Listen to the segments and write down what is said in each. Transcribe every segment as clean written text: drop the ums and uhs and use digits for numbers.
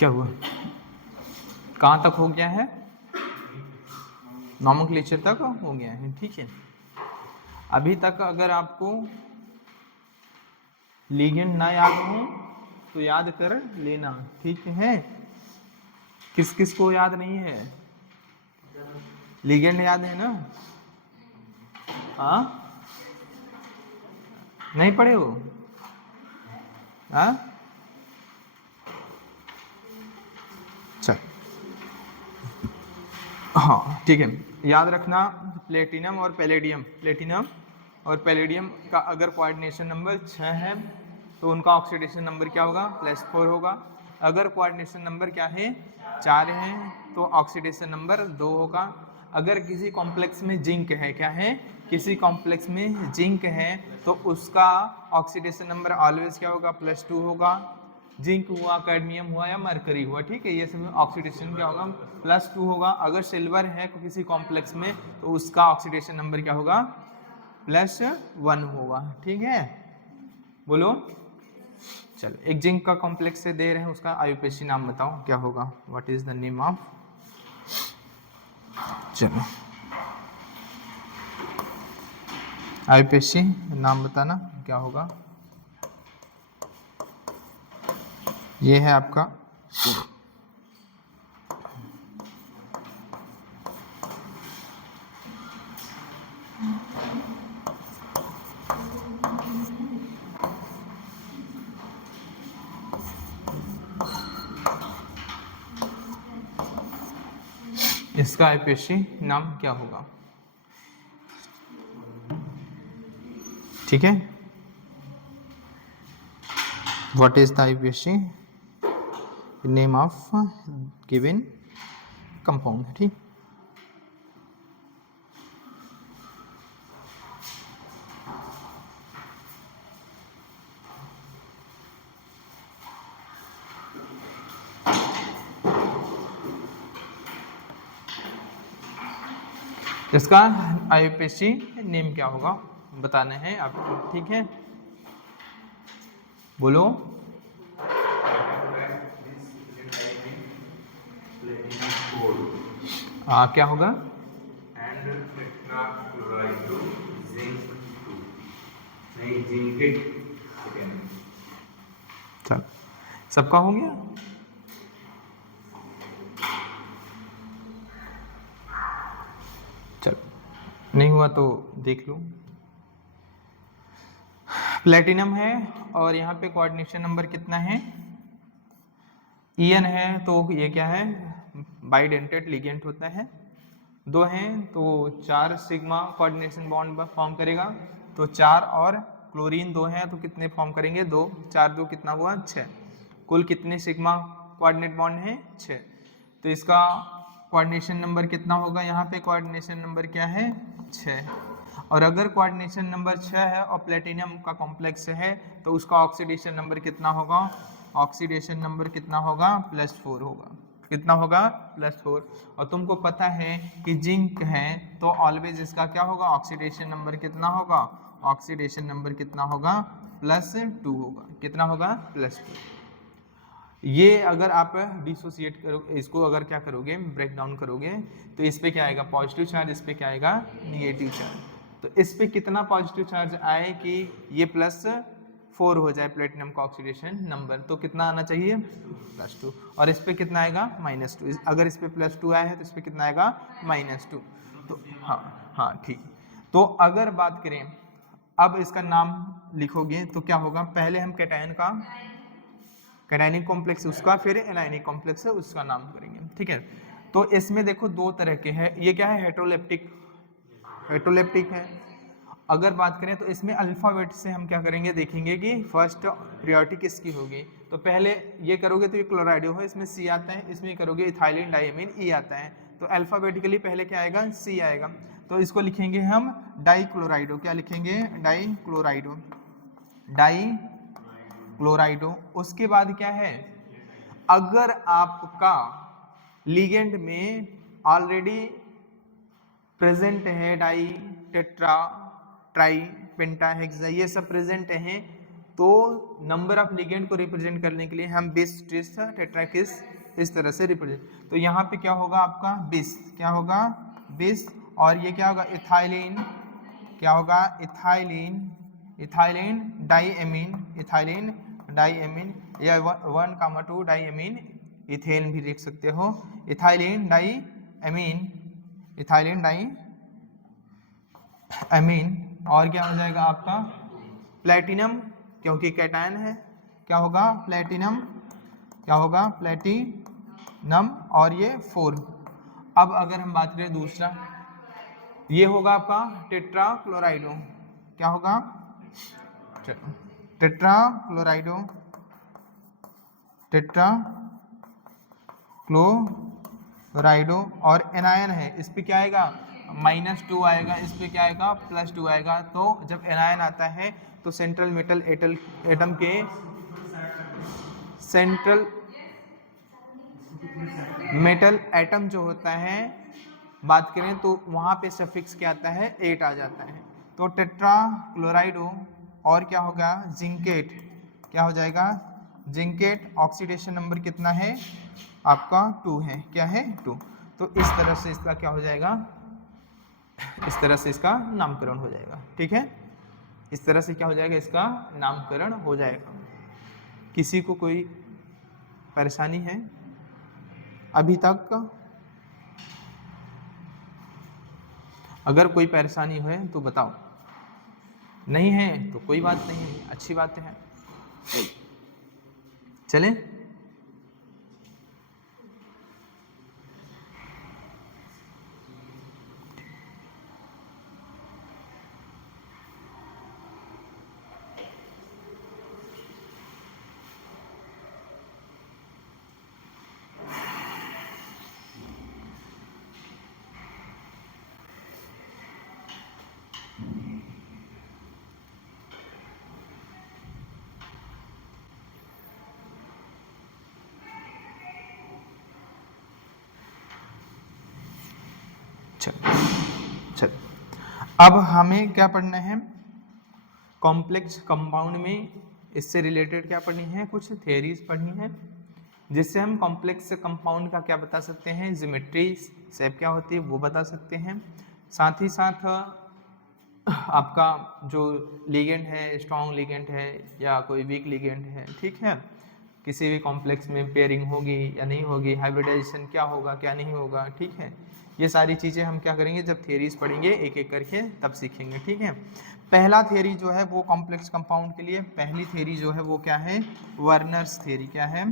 क्या हुआ, कहाँ तक हो गया है? नोमेनक्लेचर तक हो गया है, ठीक है। अभी तक अगर आपको लिगेंड ना याद हो तो याद कर लेना, ठीक है। किस किस को याद नहीं है? लिगेंड याद है ना? हाँ, नहीं पढ़े हो? हाँ, चल, हाँ ठीक है। याद रखना, प्लेटिनम और पैलेडियम, प्लेटिनम और पैलेडियम का अगर कोऑर्डिनेशन नंबर 6 है तो उनका ऑक्सीडेशन नंबर क्या होगा? +4 होगा। अगर कोऑर्डिनेशन नंबर क्या है? 4 है तो ऑक्सीडेशन नंबर 2 होगा। अगर किसी कॉम्प्लेक्स में जिंक है, क्या है? किसी कॉम्प्लेक्स में जिंक है तो उसका ऑक्सीडेशन नंबर ऑलवेज क्या होगा? +2 होगा। जिंक हुआ, कैडमियम हुआ या मरकरी हुआ, ठीक है, ये सब ऑक्सीडेशन क्या होगा? +2 होगा। अगर सिल्वर है किसी कॉम्प्लेक्स में तो उसका ऑक्सीडेशन नंबर क्या होगा? +1 होगा, ठीक है। बोलो, चलो एक जिंक का कॉम्प्लेक्स से दे रहे हैं, उसका आयुपेशी नाम बताओ क्या होगा? What is the name of? चलो आयुपेशी नाम बताना क्या होगा? ये है आपका इसका आयुपेशी नाम क्या होगा? ठीक है, what is the IUPAC name of given compound, ठीक। इसका आयुपेशी नेम क्या होगा बताना है आपको, ठीक है। बोलो, क्या होगा? चल, सबका हो गया? चल, नहीं हुआ तो देख लो। प्लेटिनम है और यहाँ पे कोऑर्डिनेशन नंबर कितना है? EN है तो ये क्या है? बाइडेंटेड लिगेंड होता है। 2 हैं तो 4 सिग्मा कोऑर्डिनेशन बॉन्ड फॉर्म करेगा, तो 4 और क्लोरीन 2 हैं तो कितने फॉर्म करेंगे? 2, 4 2 कितना हुआ? 6। कुल कितने सिग्मा कोऑर्डिनेट बॉन्ड हैं? 6। तो इसका कोऑर्डिनेशन नंबर कितना होगा? यहाँ पे कोऑर्डिनेशन नंबर क्या है? 6। और अगर कोऑर्डिनेशन नंबर 6 है और प्लेटिनम का कॉम्प्लेक्स है तो उसका ऑक्सीडेशन नंबर कितना होगा? ऑक्सीडेशन नंबर कितना होगा? +4 होगा। कितना होगा? +4। और तुमको पता है कि जिंक है तो ऑलवेज इसका क्या होगा? ऑक्सीडेशन नंबर कितना होगा? ऑक्सीडेशन नंबर कितना होगा? +2 होगा। कितना होगा? +2। ये अगर आप डिसोसिएट करो, इसको अगर क्या करोगे, ब्रेक डाउन करोगे तो इस पे क्या आएगा? पॉजिटिव चार्ज, इस पे क्या आएगा? Negative charge. तो इस पे कितना पॉजिटिव चार्ज आए कि ये +4 हो जाए प्लेटिनम का ऑक्सीडेशन नंबर, तो कितना आना चाहिए? +2। और इस पे कितना आएगा? -2। अगर इस पे +2 आया है तो इस पे कितना आएगा? -2। तो हाँ ठीक। तो अगर बात करें, अब इसका नाम लिखोगे तो क्या होगा? पहले हम कैटायन का कैटायनिक कॉम्प्लेक्स उसका, फिर एनायनिक कॉम्प्लेक्स है उसका नाम करेंगे, ठीक है। तो इसमें देखो 2 तरह के हैं। ये क्या है? हेट्रोलेप्टिक है। अगर बात करें तो इसमें अल्फाबेट से हम क्या करेंगे, देखेंगे कि फर्स्ट प्रायोरिटी किसकी होगी। तो पहले ये करोगे तो ये क्लोराइडो है, इसमें C आता है। इसमें करोगे इथाइलिन डाइमीन E आता है। तो अल्फाबेटिकली पहले क्या आएगा? C आएगा। तो इसको लिखेंगे हम डाइक्लोराइडो। क्या लिखेंगे? डाइक्लोराइडो, डाइक्लोराइडो। उसके बाद क्या है? अगर आपका लिगेंड में ऑलरेडी प्रेजेंट है डाई, टेट्रा, ट्राई, पेंटा, हेक्सा, ये सब प्रेजेंट हैं तो नंबर ऑफ लिगेंड को रिप्रेजेंट करने के लिए हम 20 ट्रिस टेट्राकिस इस तरह से रिप्रेजेंट, तो यहाँ पे क्या होगा आपका 20, क्या होगा 20, और ये क्या होगा इथाइलिन, क्या होगा ethylene, ethylene diamine, ethylene diamine, या 1,2 डाइएमीन इथेन भी लिख सकते हो, इथाइलिन डाइएमीन, इथाइलिन डाइएमीन। और क्या हो जाएगा आपका प्लेटिनम, क्योंकि कैटायन है, क्या होगा प्लेटिनम, क्या होगा प्लेटिनम, और ये 4। अब अगर हम बात करें दूसरा, ये होगा आपका टेट्राक्लोराइडो, क्या होगा टेट्राक्लोराइडो, टेट्राक्लोराइडो, और एनायन है, इस पे क्या आएगा -2 आएगा, इस पे क्या आएगा +2 आएगा। तो जब एनायन आता है तो सेंट्रल मेटल एटम के सेंट्रल मेटल एटम जो होता है बात करें तो वहां पे सफिक्स क्या आता है 8 आ जाता है। तो टेट्राक्लोराइडो और क्या होगा जिंकेट, क्या हो जाएगा जिंकेट, ऑक्सीडेशन नंबर कितना है आपका 2 है, क्या है 2। तो इस तरह से इसका क्या हो जाएगा, इस तरह से इसका नामकरण हो जाएगा, ठीक है, इस तरह से क्या हो जाएगा इसका नामकरण हो जाएगा। किसी को कोई परेशानी है अभी तक? अगर कोई परेशानी है तो बताओ, नहीं है तो कोई बात नहीं है, अच्छी बात है। चलें चल अब हमें क्या पढ़ना है कॉम्प्लेक्स कंपाउंड में, इससे रिलेटेड क्या पढ़नी है कुछ थियरीज पढ़नी है, जिससे हम कॉम्प्लेक्स कंपाउंड का क्या बता सकते हैं, ज्योमेट्री शेप क्या होती है वो बता सकते हैं। साथ ही साथ आपका जो लिगेंड है, स्ट्रॉन्ग लिगेंड है या कोई वीक लिगेंड है, ठीक है, किसी भी कॉम्प्लेक्स में पेयरिंग होगी या नहीं होगी, हाइब्रिडाइजेशन क्या होगा क्या नहीं होगा, ठीक है, ये सारी चीज़ें हम क्या करेंगे जब थियरीज पढ़ेंगे एक एक करके तब सीखेंगे, ठीक है। पहला थियरी जो है वो कॉम्प्लेक्स कंपाउंड के लिए पहली थियरी जो है वो क्या है, वर्नर्स थियरी, क्या है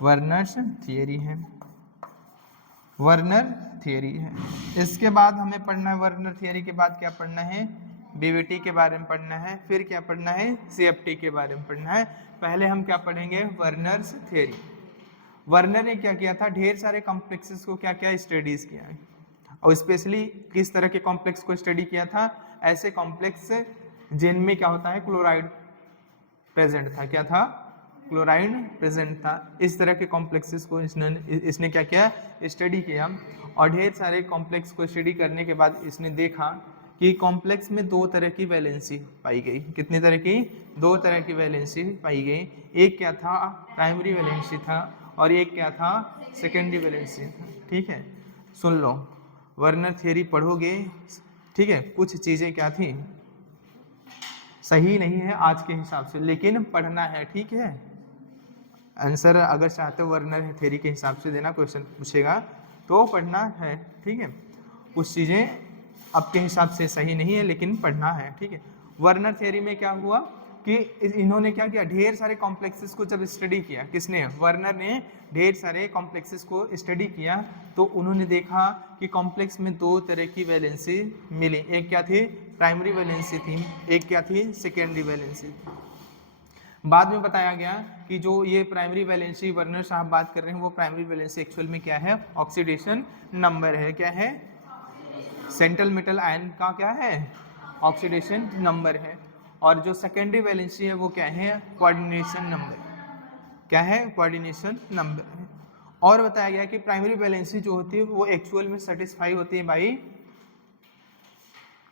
वर्नर्स थियरी है, वर्नर थियरी है। इसके बाद हमें पढ़ना है, वर्नर थियरी के बाद क्या पढ़ना है, बीवीटी के बारे में पढ़ना है, फिर क्या पढ़ना है सीएफटी के बारे में पढ़ना है। पहले हम क्या पढ़ेंगे वर्नर्स थियरी। वर्नर ने क्या किया था, ढेर सारे कॉम्प्लेक्सेस को क्या क्या स्टडीज किया है, और स्पेशली किस तरह के कॉम्प्लेक्स को स्टडी किया था, ऐसे कॉम्प्लेक्स जिनमें क्या होता है क्लोराइड प्रेजेंट था, क्या था क्लोराइड प्रेजेंट था, इस तरह के कॉम्प्लेक्सेस को इसने क्या किया स्टडी किया। और ढेर सारे कॉम्प्लेक्स को स्टडी करने के बाद इसने देखा कि कॉम्प्लेक्स में 2 तरह की वैलेंसी पाई गई। कितनी तरह की, 2 तरह की वैलेंसी पाई गई। एक क्या था प्राइमरी वैलेंसी था और एक क्या था सेकेंडरी वैलेंसी था, ठीक है। सुन लो वर्नर थियरी पढ़ोगे, ठीक है, कुछ चीज़ें क्या थी सही नहीं है आज के हिसाब से, लेकिन पढ़ना है, ठीक है। आंसर अगर चाहते हो वर्नर थ्योरी के हिसाब से देना, क्वेश्चन पूछेगा तो पढ़ना है, ठीक है। कुछ चीज़ें आपके हिसाब से सही नहीं है लेकिन पढ़ना है, ठीक है। वर्नर थ्योरी में क्या हुआ कि इन्होंने क्या किया, ढेर सारे कॉम्प्लेक्सेस को जब स्टडी किया, किसने, वर्नर ने ढेर सारे कॉम्प्लेक्सेस को स्टडी किया, तो उन्होंने देखा कि कॉम्प्लेक्स में 2 तरह की वैलेंसी मिली। एक क्या थी प्राइमरी वैलेंसी थी, एक क्या थी सेकेंडरी वैलेंसी थी। बाद में बताया गया कि जो ये प्राइमरी वैलेंसी वर्नर साहब बात कर रहे हैं वो प्राइमरी वैलेंसी एक्चुअल में क्या है, ऑक्सीडेशन नंबर है, क्या है सेंट्रल मेटल आयन का क्या है ऑक्सीडेशन नंबर है। और जो सेकेंडरी वैलेंसी है वो क्या है कोऑर्डिनेशन नंबर, क्या है कोऑर्डिनेशन नंबर है। और बताया गया कि प्राइमरी वैलेंसी जो होती है वो एक्चुअल में सेटिस्फाई होती है बाई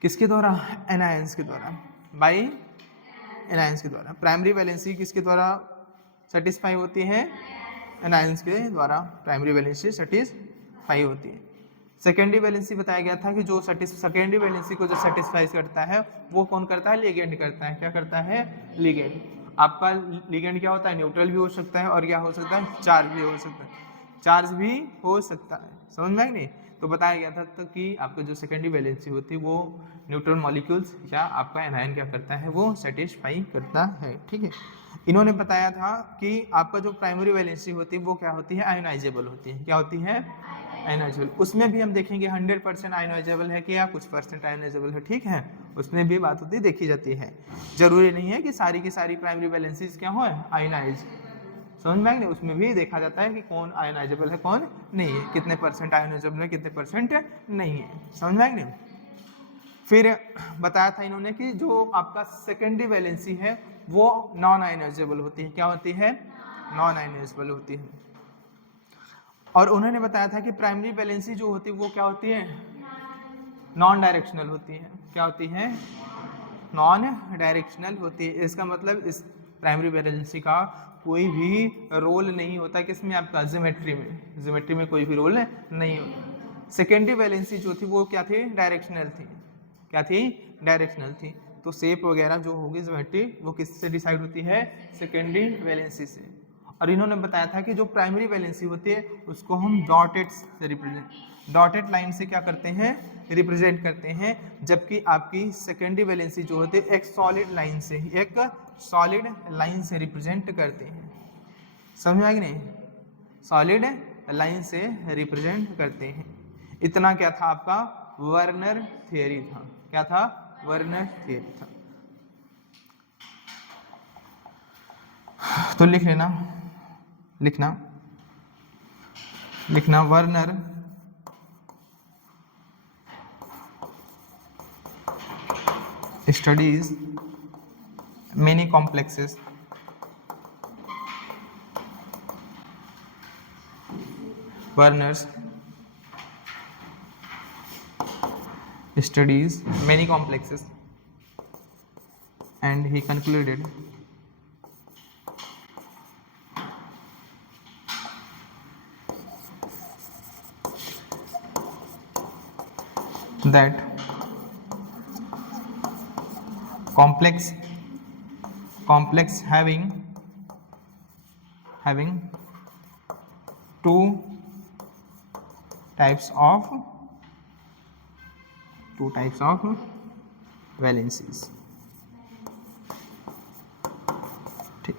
किसके द्वारा, एनायंस के द्वारा, बाई एनायंस के द्वारा। प्राइमरी वैलेंसी किसके द्वारा सेटिस्फाई होती है? एनायंस के द्वारा प्राइमरी वैलेंसी सेटिस्फाई होती है। सेकेंडरी वैलेंसी बताया गया था कि जो सेकेंडरी वैलेंसी को जो सेटिस्फाई करता है वो कौन करता है? लिगेंड करता है। क्या करता है? लिगेंड। आपका लिगेंड क्या होता है? न्यूट्रल भी हो सकता है और क्या हो सकता है? चार्ज भी हो सकता है। चार्ज भी हो सकता है, समझ में आया नहीं? तो बताया गया था तो कि आपका जो सेकेंडरी वैलेंसी होती है वो न्यूट्रल मॉलिक्यूल्स या आपका एनायन क्या करता है? वो सेटिस्फाई करता है। ठीक है, इन्होंने बताया था कि आपका जो प्राइमरी वैलेंसी होती है वो क्या होती है? आयोनाइजेबल होती है। क्या होती है? आयोनाइजेबल। उसमें भी हम देखेंगे 100% आयोनाइजेबल है कि या कुछ परसेंट आयोनाइजेबल है। ठीक है, उसमें भी बात होती देखी जाती है। जरूरी नहीं है कि सारी की सारी प्राइमरी वैलेंसीज क्या हो? आयोनाइज। समझ में आएंगे? उसमें भी देखा जाता है कि कौन आयोनाइजेबल है कौन नहीं है, कितने परसेंट आयोनाइजेबल है कितने परसेंट नहीं है। समझ में आएंगे? फिर बताया था इन्होंने कि जो आपका सेकेंडरी वैलेंसी है वो नॉन आयोनाइजेबल होती है। क्या होती है? नॉन आयोनाइजेबल होती है। और उन्होंने बताया था कि प्राइमरी वैलेंसी जो होती है वो क्या होती है? नॉन डायरेक्शनल होती है। क्या होती है? नॉन डायरेक्शनल होती है। इसका मतलब इस प्राइमरी वैलेंसी का कोई भी रोल नहीं होता किसमें? आपका ज्योमेट्री में। ज्योमेट्री में कोई भी रोल नहीं होता। सेकेंडरी वैलेंसी जो थी वो क्या थी? डायरेक्शनल थी। क्या थी? डायरेक्शनल थी। तो शेप वगैरह जो होगी ज्योमेट्री वो किससे डिसाइड होती है? सेकेंडरी वैलेंसी से। और इन्होंने बताया था कि जो प्राइमरी वैलेंसी होती है उसको हम डॉटेड से रिप्रेजेंट, डॉटेड लाइन से क्या करते हैं? रिप्रेजेंट करते हैं। जबकि आपकी सेकेंडरी वैलेंसी जो होती है एक सॉलिड लाइन से, एक सॉलिड लाइन से रिप्रेजेंट करते हैं। समझ में आ गई नहीं? सॉलिड लाइन से रिप्रेजेंट करते हैं। इतना क्या था आपका? वर्नर थियरी था। क्या था? वर्नर थियरी था। तो लिख लेना, लिखना Werner studies many complexes Werner's studies many complexes and he concluded that complex having two types of valencies। ठीक,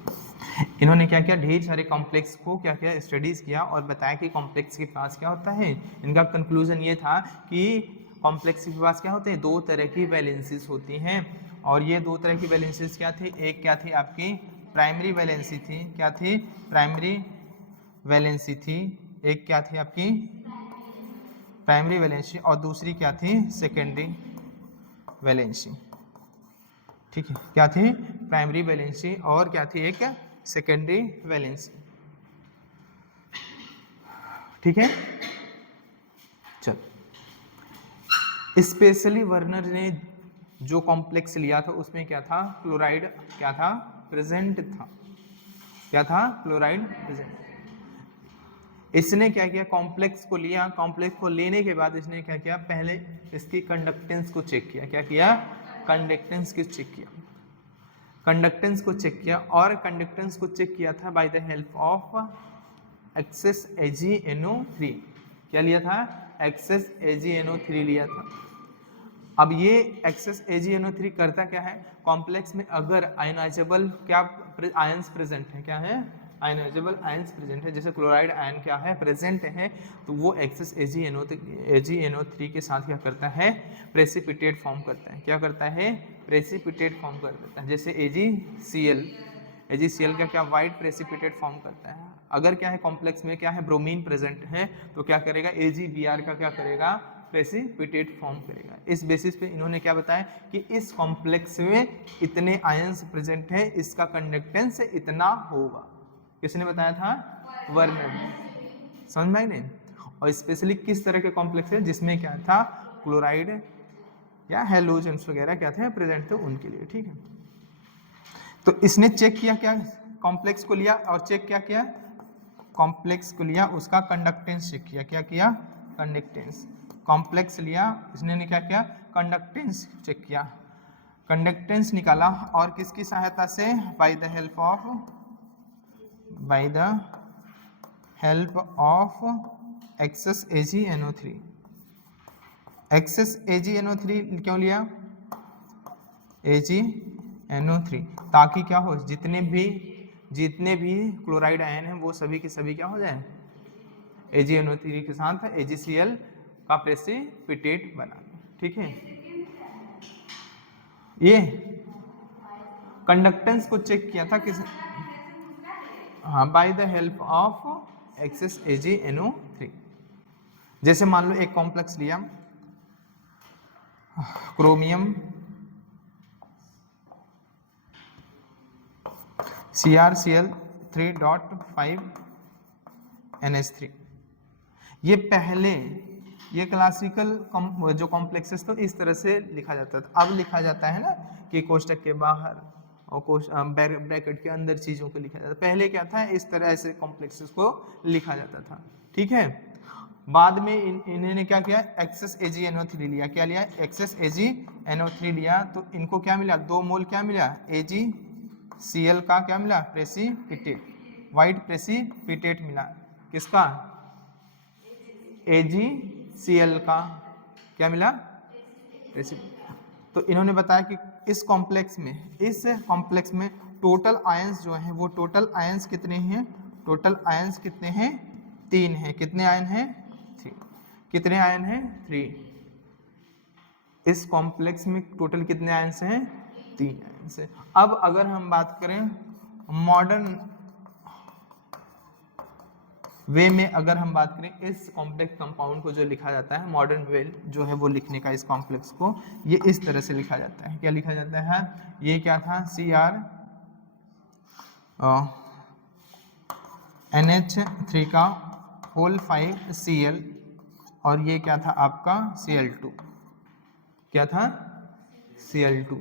इन्होंने क्या किया? ढेर सारे कॉम्प्लेक्स को क्या किया? स्टडीज किया और बताया कि कॉम्प्लेक्स के पास क्या होता है। इनका कंक्लूजन ये था कि कॉम्प्लेक्स के पास क्या होते हैं? दो तरह की वैलेंसीज होती हैं। और ये दो तरह की वैलेंसीज क्या थी? एक क्या थी? आपकी प्राइमरी वैलेंसी थी। क्या थी? प्राइमरी वैलेंसी थी। एक क्या थी? आपकी प्राइमरी वैलेंसी। और दूसरी क्या थी? Secondary valency. ठीक है, क्या थी? प्राइमरी वैलेंसी और क्या थी? एक सेकेंडरी वैलेंसी। ठीक है, चल स्पेशली वर्नर ने जो कॉम्प्लेक्स लिया था उसमें क्या था? क्लोराइड क्या था? प्रेजेंट था। क्या था? Chloride present. इसने क्या किया? कॉम्प्लेक्स को लिया। कॉम्प्लेक्स को लेने के बाद इसने क्या किया? पहले इसकी कंडक्टेंस को चेक किया। क्या किया? कंडक्टेंस को चेक किया। कंडक्टेंस को चेक किया और कंडक्टेंस को चेक किया था by the help of excess AgNO3। क्या लिया था? एक्सेस AgNO3 लिया था। अब ये एक्सेस AgNO3 करता क्या है? कॉम्प्लेक्स में अगर आयनाइजेबल क्या आयंस प्रेजेंट है, क्या है? आयनाइजेबल आयंस प्रेजेंट है, जैसे क्लोराइड आयन क्या है? प्रेजेंट है, तो वो एक्सेस AgNO3 के साथ क्या करता है? प्रेसिपिटेट फॉर्म करता है। क्या करता है? प्रेसिपिटेट फॉर्म कर देता है। जैसे AgCl का क्या? वाइट प्रेसिपिटेट फॉर्म करता है। अगर क्या है? कॉम्प्लेक्स में क्या है? ब्रोमीन प्रेजेंट है, तो क्या करेगा? AgBr का क्या करेगा? प्रेसिपिटेट फॉर्म करेगा। इस बेसिस पे इन्होंने क्या बताया कि इस कॉम्प्लेक्स में इतने आयंस प्रेजेंट है, इसका कंडक्टेंस इतना होगा। किसने बताया था? वर्नर ने। समझ में आई नहीं? और स्पेशली किस तरह के कॉम्प्लेक्स है? जिसमें क्या था? क्लोराइड या हैलोजेंस वगैरह क्या थे? प्रेजेंट थे, उनके लिए। ठीक है, तो इसने चेक किया क्या, कॉम्प्लेक्स को लिया और चेक क्या किया, कॉम्प्लेक्स को लिया, उसका कंडक्टेंस चेक किया, क्या किया, कंडक्टेंस। कॉम्प्लेक्स लिया इसने ने क्या किया, कंडक्टेंस चेक किया, कंडक्टेंस निकाला और किसकी सहायता से, by the help of excess AgNO3। Excess AgNO3 क्यों लिया, AgNO3 ताकि क्या हो, जितने भी क्लोराइड आयन हैं वो सभी के सभी क्या हो जाए, AgNO3 के साथ AgCl का प्रेसिपिटेट बना। ठीक है, ये कंडक्टेंस को चेक किया था किस, हाँ, by the help of excess AgNO3। जैसे मान लो एक कॉम्प्लेक्स लिया, क्रोमियम CrCl3.5 NH3। ये पहले ये क्लासिकल जो कॉम्प्लेक्सेस तो इस तरह से लिखा जाता था, अब लिखा जाता है ना कि कोष्टक के बाहर और ब्रैकेट के अंदर चीजों को लिखा जाता है। पहले क्या था, इस तरह ऐसे कॉम्प्लेक्सेस को लिखा जाता था। ठीक है, बाद में इन्होंने क्या किया, एक्सेस AgNO3 लिया, क्या लिया, एक्सेस AgNO3 लिया, तो इनको क्या मिला, 2 मोल क्या मिला, AgCl का क्या मिला, प्रेसिपिटेट, व्हाइट प्रेसिपिटेट मिला, किसका, AgCl का क्या मिला, तो इन्होंने बताया कि इस कॉम्प्लेक्स में टोटल आयंस जो है वो टोटल आयंस कितने हैं, टोटल आयंस कितने हैं, 3 हैं। कितने आयन हैं, 3। कितने आयन हैं, 3। इस कॉम्प्लेक्स में टोटल कितने आयंस हैं, 3 आयंस हैं। अब अगर हम बात करें मॉडर्न वे में, अगर हम बात करें इस कॉम्प्लेक्स कंपाउंड को जो लिखा जाता है, मॉडर्न वे जो है वो लिखने का इस कॉम्प्लेक्स को, ये इस तरह से लिखा जाता है, क्या लिखा जाता है, ये क्या था, NH3 का होल 5 Cl और ये क्या था आपका Cl2, क्या था, Cl2।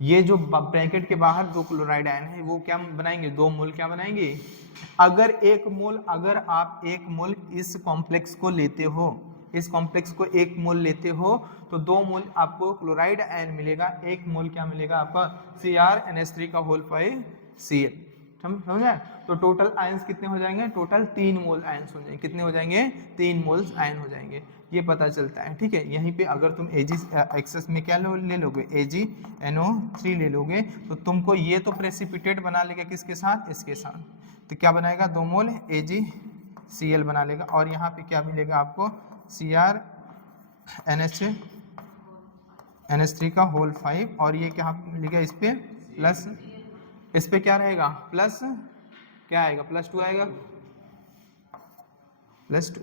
ये जो ब्रैकेट के बाहर 2 क्लोराइड आयन है वो क्या बनाएंगे, 2 मोल क्या बनाएंगे। अगर आप 1 मोल इस कॉम्प्लेक्स को लेते हो, इस कॉम्प्लेक्स को 1 मोल लेते हो तो 2 मोल आपको क्लोराइड आयन मिलेगा, 1 मोल क्या मिलेगा आपका, CrNH3 का होल 5 Cl। समझा, तो टोटल आयंस कितने हो जाएंगे, टोटल 3 मोल आयंस हो जाएंगे। कितने हो जाएंगे, 3 मोल्स आयन हो जाएंगे, ये पता चलता है। ठीक है, यहीं पे अगर तुम एक्सेस में क्या ले लोगे, AgNO3 ले लोगे तो तुमको ये तो प्रेसिपिटेट बना लेगा, किसके साथ, इसके साथ, तो क्या बनाएगा, 2 मोल AgCl बना लेगा और यहाँ पे क्या मिलेगा आपको, CrNH3 का होल 5 और ये क्या मिलेगा, इस पे प्लस, इस पे क्या रहेगा, प्लस क्या आएगा, +2 आएगा, +2।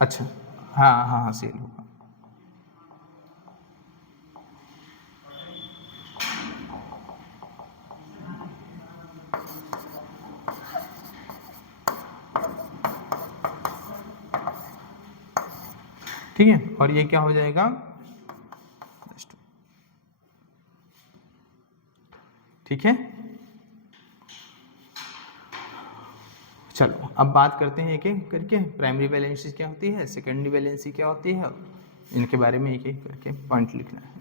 अच्छा, हाँ सेल होगा। ठीक है, और ये क्या हो जाएगा, +2। ठीक है, चलो अब बात करते हैं एक एक करके, प्राइमरी वैलेंसी क्या होती है, सेकेंडरी वैलेंसी क्या होती है, इनके बारे में एक एक करके पॉइंट लिखना है।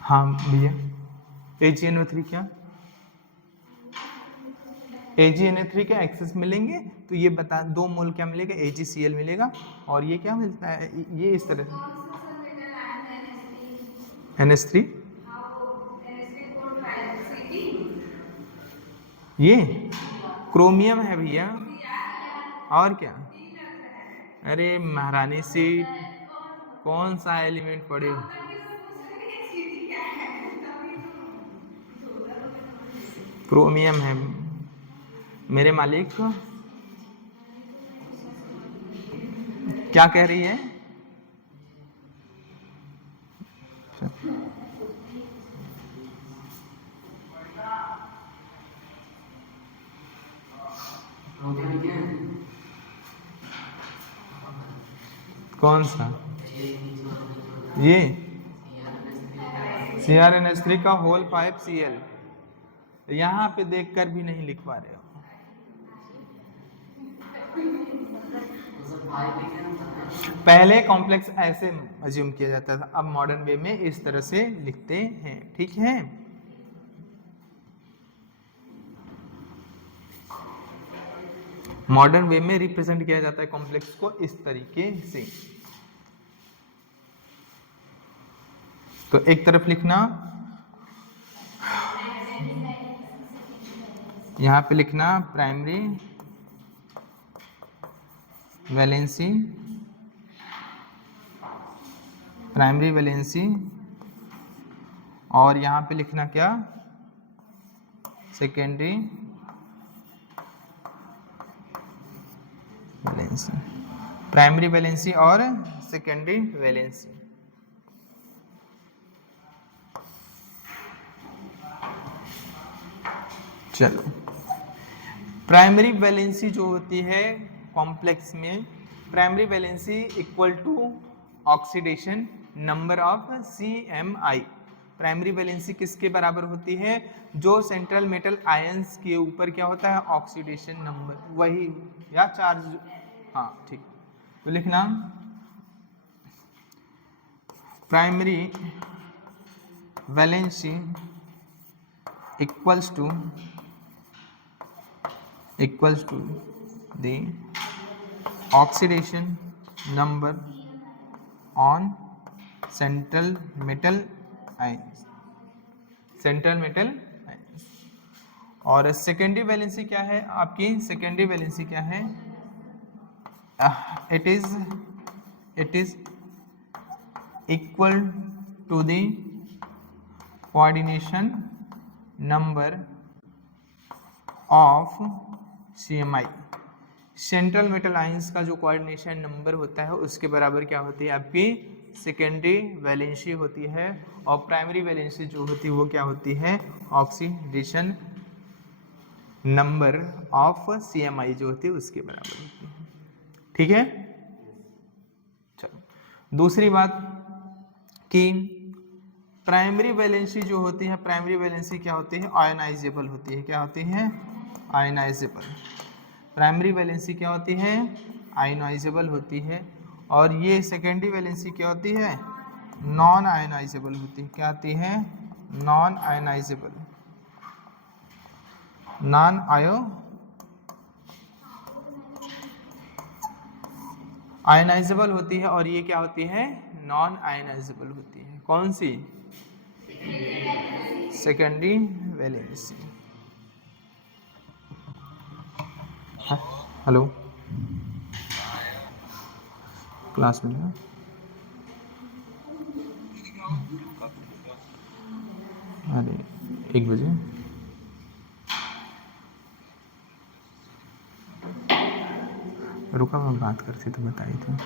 हाँ भैया, AgNO3 क्या, AgNO3 के एक्सेस मिलेंगे तो ये बता, 2 मोल क्या मिलेगा, AgCl मिलेगा और ये क्या मिलता है, ये इस तरह NH3, ये क्रोमियम है भैया, और क्या, अरे महारानी सीट, कौन सा एलिमेंट पढ़े हो, क्रोमियम है मेरे मालिक। क्या कह रही है, कौन सा? ये CrNH3 का होल 5Cl, यहाँ पे देखकर भी नहीं लिख पा रहे हो। पहले कॉम्प्लेक्स ऐसे अज्यूम किया जाता था, अब मॉडर्न वे में इस तरह से लिखते हैं, ठीक है। मॉडर्न वे में रिप्रेजेंट किया जाता है कॉम्प्लेक्स को इस तरीके से। तो एक तरफ लिखना, यहां पे लिखना प्राइमरी वैलेंसी, प्राइमरी वैलेंसी, और यहां पे लिखना क्या, सेकेंडरी वैलेंसी, प्राइमरी वैलेंसी और सेकेंडरी वैलेंसी। चलो, प्राइमरी वैलेंसी जो होती है कॉम्प्लेक्स में, primary valency equal to oxidation number of CMI। Primary valency किसके बराबर होती है? जो सेंट्रल मेटल आयंस के ऊपर क्या होता है, ऑक्सीडेशन नंबर, वही या चार्ज, हाँ ठीक। तो लिखना primary valency equals to the oxidation number on central metal ions, central metal ions। और सेकेंडरी वैलेंसी क्या है आपकी? सेकेंडरी वैलेंसी क्या है? It is equal to the coordination number of CMI। Central metal ions का जो कोऑर्डिनेशन नंबर होता है उसके बराबर क्या होती है आपकी? सेकेंडरी वैलेंसी होती है। और प्राइमरी वैलेंसी जो होती है वो क्या होती है? ऑक्सीडेशन नंबर ऑफ CMI जो होती है उसके बराबर होती है, ठीक है। चलो, दूसरी बात कि प्राइमरी वैलेंसी जो होती है, प्राइमरी वैलेंसी क्या होती है? आयनाइजेबल होती है। क्या होती है? आयनाइजेबल। प्राइमरी वैलेंसी क्या होती है? आयनाइजेबल होती है। और ये सेकेंडरी वैलेंसी क्या होती है? नॉन आयनाइजेबल होती है। क्या होती है? नॉन आयनाइजेबल, नॉन आयनाइजेबल होती है। और ये क्या होती है? नॉन आयनाइजेबल होती है। कौन सी? Secondary valency. हेलो, क्लास में ना? अरे 1 बजे रुका, मैं बात करती तो बताई थी।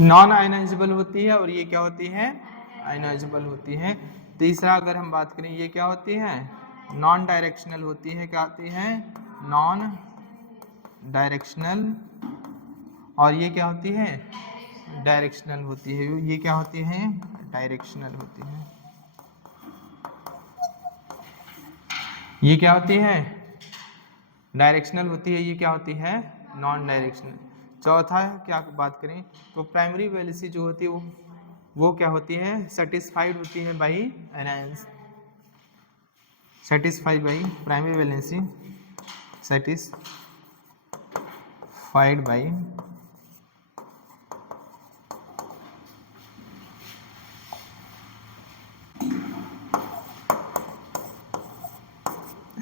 नॉन आयनाइजेबल होती है और ये क्या होती है? आयनाइजेबल होती है। तीसरा अगर हम बात करें, ये क्या होती है? नॉन डायरेक्शनल होती है। क्या होती है? Non directional. और ये क्या होती है? डायरेक्शनल होती है। ये क्या होती है? डायरेक्शनल होती है। ये क्या होती है? डायरेक्शनल होती है। ये क्या होती है? Non directional. चौथा क्या बात करें तो प्राइमरी वैलेंसी जो होती है वो क्या होती है? सेटिस्फाइड होती है by anions. Satisfied by primary valency, satisfied by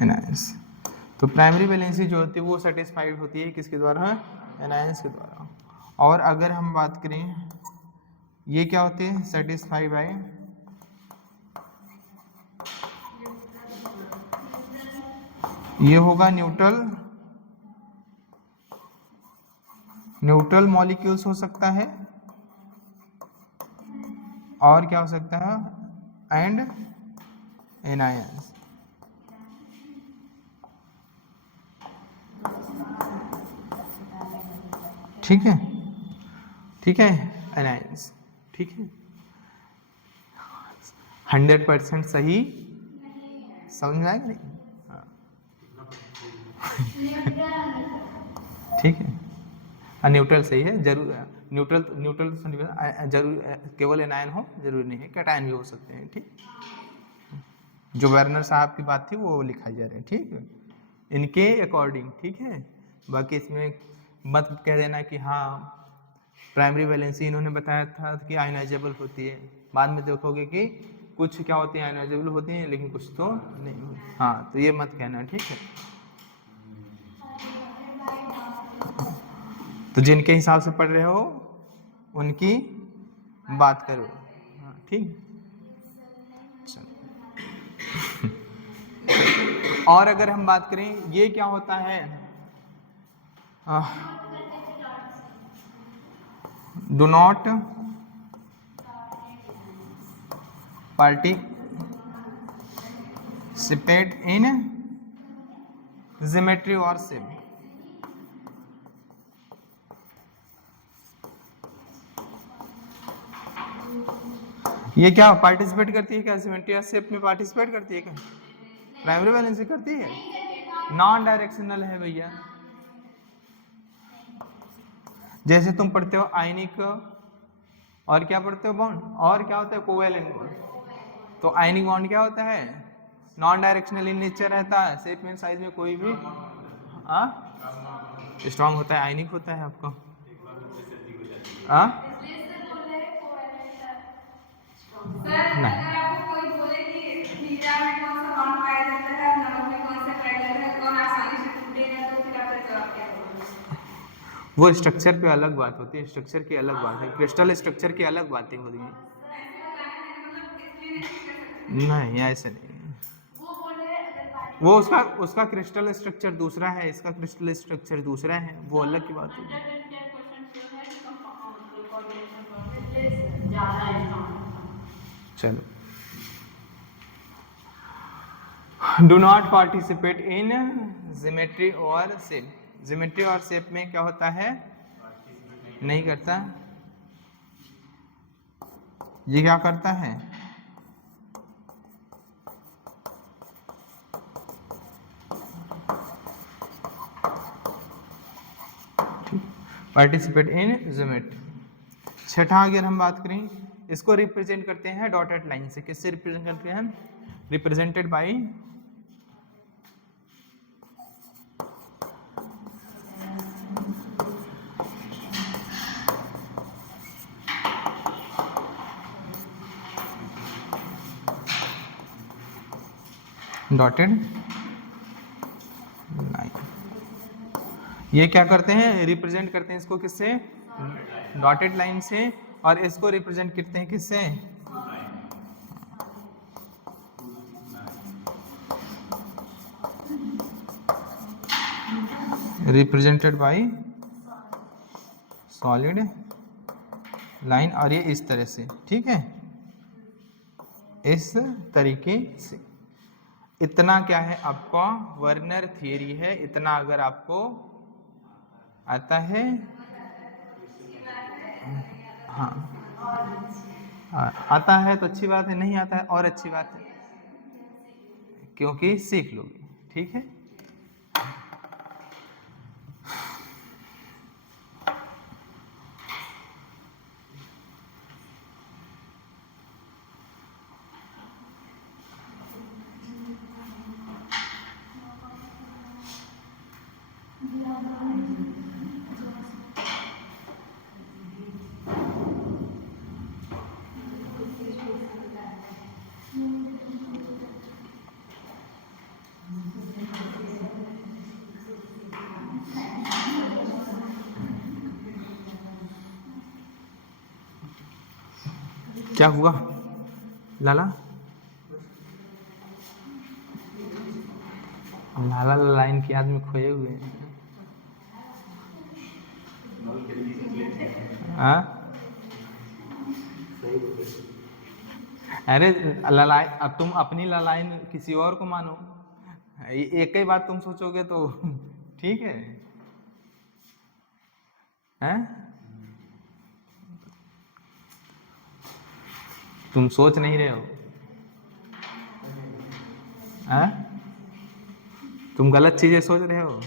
anions. तो प्राइमरी वैलेंसी जो होती है वो सेटिस्फाइड होती है किसके द्वारा? एनायंस के द्वारा। और अगर हम बात करें, ये क्या होते हैं? सेटिस्फाइड बाय ये होगा न्यूट्रल मॉलिक्यूल्स हो सकता है। और क्या हो सकता है? And anions. ठीक है, ठीक है, एनायंस। ठीक है, 100% सही, समझ में आएगा नहीं? हाँ। ठीक है, न्यूट्रल सही है, जरूर न्यूट्रल, न्यूट्रल जरूर केवल एनायन हो जरूरी नहीं है, कैटायन भी हो सकते हैं। ठीक, जो वर्नर साहब की बात थी वो लिखाई जा रही है। ठीक है, इनके अकॉर्डिंग। ठीक है, बाकी इसमें मत कह देना कि हाँ प्राइमरी वैलेंसी इन्होंने बताया था कि आयनाइजेबल होती है, बाद में देखोगे कि कुछ क्या होती है आयनाइजेबल होती हैं लेकिन कुछ तो नहीं होती। हाँ, तो ये मत कहना। ठीक है, तो जिनके हिसाब से पढ़ रहे हो उनकी बात करो। हाँ, ठीक। और अगर हम बात करें, ये क्या होता है, do not participate in geometry और शेप। ये क्या पार्टिसिपेट करती है क्या, ज्योमेट्री और शेप में पार्टिसिपेट करती है क्या? प्राइमरी वैलेंसी करती है, नॉन डायरेक्शनल है भैया। जैसे तुम पढ़ते हो आयनिक, और क्या पढ़ते हो बॉन्ड, और क्या होता है कोवैलेंट बॉन्ड। तो आयनिक बॉन्ड क्या होता है, नॉन डायरेक्शनल इन नेचर रहता है, शेप में साइज में कोई भी स्ट्रांग होता है, आयनिक होता है आपको। नहीं, वो स्ट्रक्चर पे अलग बात होती है, स्ट्रक्चर की अलग बात है, क्रिस्टल स्ट्रक्चर की अलग बातें होती हैं। नहीं, ऐसे नहीं, वो उसका क्रिस्टल स्ट्रक्चर दूसरा है, इसका क्रिस्टल स्ट्रक्चर दूसरा है, वो अलग की बात होगी। चलो, do not participate in geometry और शेप। ज्योमेट्री और शेप में क्या होता है, नहीं करता। ये क्या करता है, पार्टिसिपेट इन ज्योमेट्री। छठा अगर हम बात करें, इसको रिप्रेजेंट करते हैं डॉटेड लाइन से। किससे रिप्रेजेंट करते हैं हम, रिप्रेजेंटेड बाय डॉटेड लाइन। ये क्या करते हैं, रिप्रेजेंट करते हैं इसको किससे, डॉटेड लाइन से, और इसको रिप्रेजेंट करते हैं किससे, रिप्रेजेंटेड बाय सॉलिड लाइन। और ये इस तरह से, ठीक है, इस तरीके से। इतना क्या है आपका वर्नर थियरी है, इतना अगर आपको आता है, हाँ, आता है तो अच्छी बात है, नहीं आता है और अच्छी बात है, क्योंकि सीख लोगे। ठीक है, क्या हुआ लाला, लाला लाइन की आदमी खोए हुए हैं। हाँ, अरे ललाई, अब तुम अपनी ललाई किसी और को मानो, एक ही बात तुम सोचोगे तो ठीक है, हैं? तुम सोच नहीं रहे हो, हैं? तुम गलत चीजें सोच रहे हो।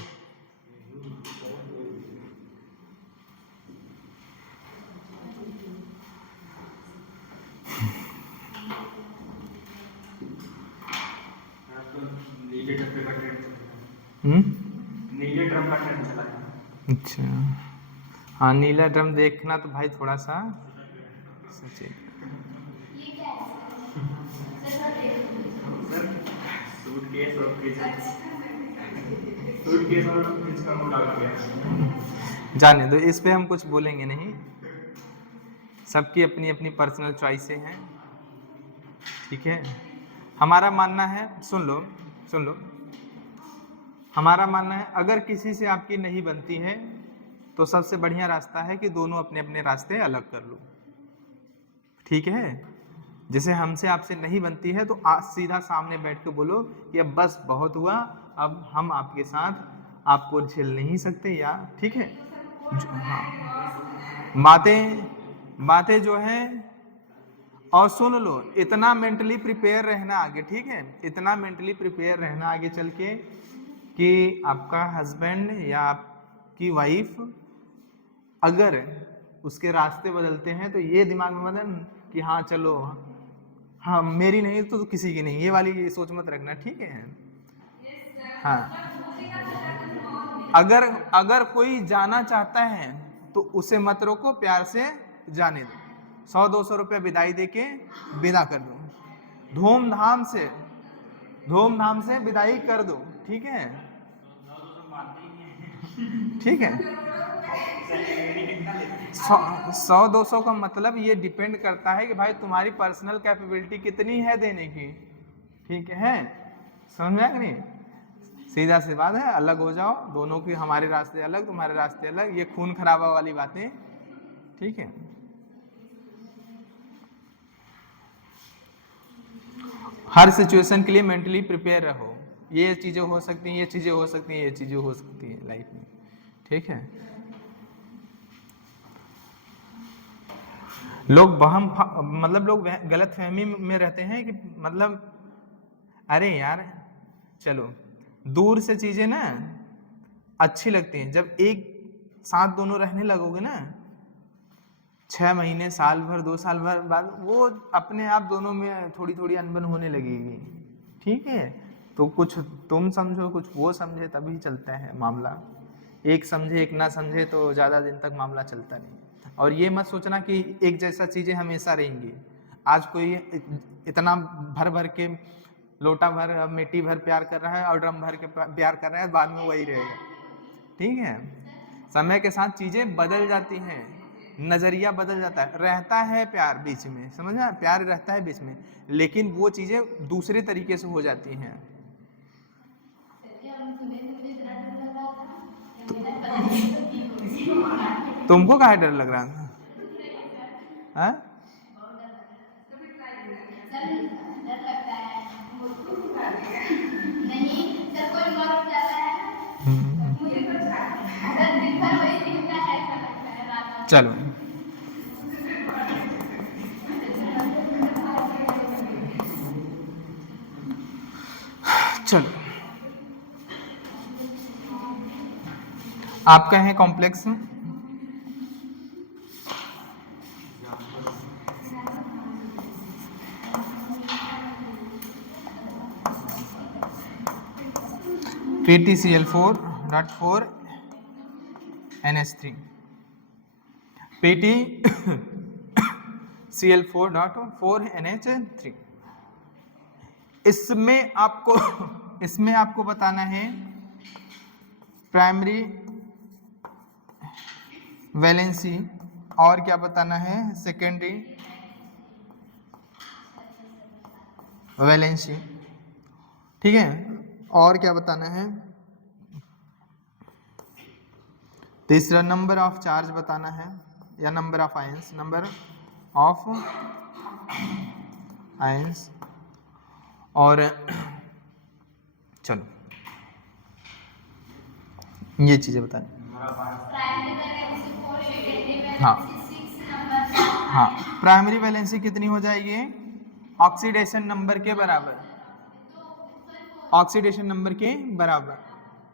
नीले ड्रम का ट्रेंड चला है। अच्छा, हाँ नीला ड्रम देखना तो भाई थोड़ा सा सच्चे। सूटकेस और फ्रिज, सूटकेस और फ्रिज का मूड आ गया। जाने दो, इस पे हम कुछ बोलेंगे नहीं, सबकी अपनी अपनी पर्सनल चॉइसें हैं, ठीक है। हमारा मानना है, सुन लो सुन लो, हमारा मानना है अगर किसी से आपकी नहीं बनती है तो सबसे बढ़िया रास्ता है कि दोनों अपने अपने रास्ते अलग कर लो, ठीक है। जैसे हमसे आपसे नहीं बनती है तो आज सीधा सामने बैठ के बोलो कि अब बस बहुत हुआ, अब हम आपके साथ आपको झेल नहीं सकते या, ठीक है। हाँ, बातें जो है, और सुन लो, इतना मेंटली प्रिपेयर रहना आगे, ठीक है, इतना मेंटली प्रिपेयर रहना आगे चल के कि आपका हस्बैंड या आपकी वाइफ अगर उसके रास्ते बदलते हैं तो ये दिमाग में बदल कि हाँ चलो, हाँ मेरी नहीं तो किसी की नहीं, ये वाली सोच मत रखना, ठीक है। हाँ, अगर कोई जाना चाहता है तो उसे मत रोको, प्यार से जाने दो, 100-200 रुपया विदाई देके विदा कर दो, धूमधाम से विदाई कर दो, ठीक है, ठीक है। 100-200 का मतलब ये डिपेंड करता है कि भाई तुम्हारी पर्सनल कैपेबिलिटी कितनी है देने की, ठीक है, समझ में आया कि नहीं। सीधा सी बात है, अलग हो जाओ, दोनों की, हमारे रास्ते अलग तुम्हारे रास्ते अलग, ये खून खराबा वाली बातें, ठीक है। हर सिचुएशन के लिए मेंटली प्रिपेयर रहो, ये चीजें हो सकती हैं, ये चीजें हो सकती हैं, ये चीजें हो सकती हैं लाइफ में, ठीक है। लोग वहम, मतलब लोग गलत फहमी में रहते हैं कि मतलब अरे यार चलो, दूर से चीजें ना अच्छी लगती हैं, जब एक साथ दोनों रहने लगोगे ना, 6 महीने, साल भर, 2 साल भर बाद वो अपने आप दोनों में थोड़ी थोड़ी अनबन होने लगेगी, ठीक है। तो कुछ तुम समझो, कुछ वो समझे, तभी चलता है मामला, एक समझे एक ना समझे तो ज़्यादा दिन तक मामला चलता नहीं। और ये मत सोचना कि एक जैसा चीज़ें हमेशा रहेंगी, आज कोई इतना भर भर के लोटा भर मिट्टी भर प्यार कर रहा है और ड्रम भर के प्यार कर रहा है, बाद में वही रहेगा, ठीक है। समय के साथ चीज़ें बदल जाती हैं, नज़रिया बदल जाता है, रहता है प्यार बीच में, समझना, प्यार रहता है बीच में, लेकिन वो चीज़ें दूसरे तरीके से हो जाती हैं। तुमको काहे डर लग रहा था? हाँ? चलो चलो, आपका है complex, PtCl4.4 NH3, PtCl4.4 NH3। इसमें आपको बताना है प्राइमरी वैलेंसी, और क्या बताना है सेकेंडरी वैलेंसी, ठीक है, और क्या बताना है, तीसरा नंबर ऑफ चार्ज बताना है, या number of ions, number of ions. और चलो ये चीजें बताएं। हाँ हाँ, प्राइमरी वैलेंसी कितनी हो जाएगी? ऑक्सीडेशन नंबर के बराबर, ऑक्सीडेशन नंबर के बराबर।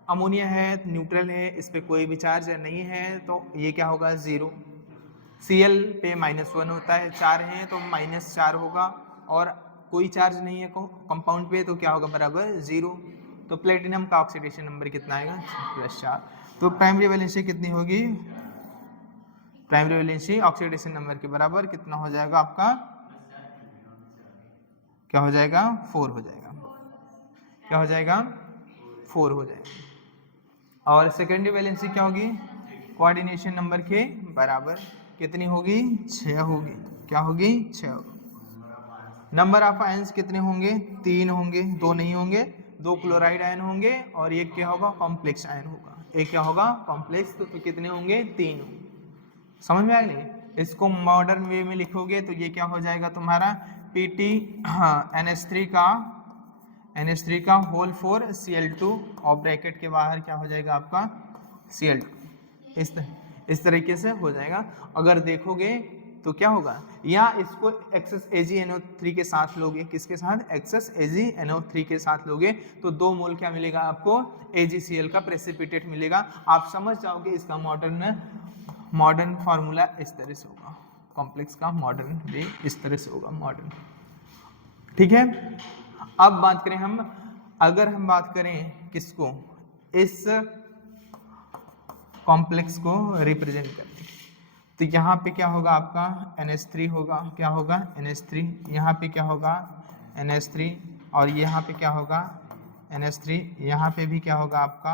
अमोनिया है, न्यूट्रल है, इस पे कोई भी चार्ज नहीं है, तो ये क्या होगा? 0। Cl पे -1 होता है, 4 है तो -4 होगा, और कोई चार्ज नहीं है कंपाउंड पे, तो क्या होगा? बराबर 0। तो प्लेटिनम का ऑक्सीडेशन नंबर कितना आएगा? +4। तो प्राइमरी वैलेंसी कितनी होगी? प्राइमरी वैलेंसी ऑक्सीडेशन नंबर के बराबर कितना हो जाएगा आपका? क्या हो जाएगा? 4 हो जाएगा। क्या हो जाएगा? 4 हो जाएगा। और सेकेंडरी वैलेंसी क्या होगी? कोऑर्डिनेशन नंबर के बराबर कितनी होगी? 6 होगी। क्या होगी? 6 होगी। नंबर ऑफ आयंस कितने होंगे? 3 होंगे, 2 नहीं होंगे। 2 क्लोराइड आयन होंगे और एक क्या होगा? कॉम्प्लेक्स आयन होगा। एक क्या होगा? कॉम्प्लेक्स। तो कितने होंगे? 3। समझ में आ गई? इसको मॉडर्न वे में लिखोगे तो ये क्या हो जाएगा तुम्हारा? Pt NH3 का होल 4 Cl2 और ब्रैकेट के बाहर क्या हो जाएगा आपका? Cl2। इस तरीके से हो जाएगा। अगर देखोगे तो क्या होगा? या इसको एक्सेस AgNO3 के साथ लोगे, किसके साथ? एक्सेस AgNO3 के साथ लोगे तो 2 मोल क्या मिलेगा आपको? AgCl का प्रेसिपिटेट मिलेगा। आप समझ जाओगे इसका मॉडर्न फार्मूला इस तरह से होगा। कॉम्प्लेक्स का मॉडर्न वे इस तरह से होगा, मॉडर्न। ठीक है। अब बात करें हम, अगर हम बात करें किसको? इस कॉम्प्लेक्स को रिप्रेजेंट करने, तो यहाँ पे क्या होगा आपका? NH3 होगा। क्या होगा? NH3। यहाँ पे क्या होगा? NH3। और यहाँ पे क्या होगा? NH3। यहाँ पे भी क्या होगा आपका?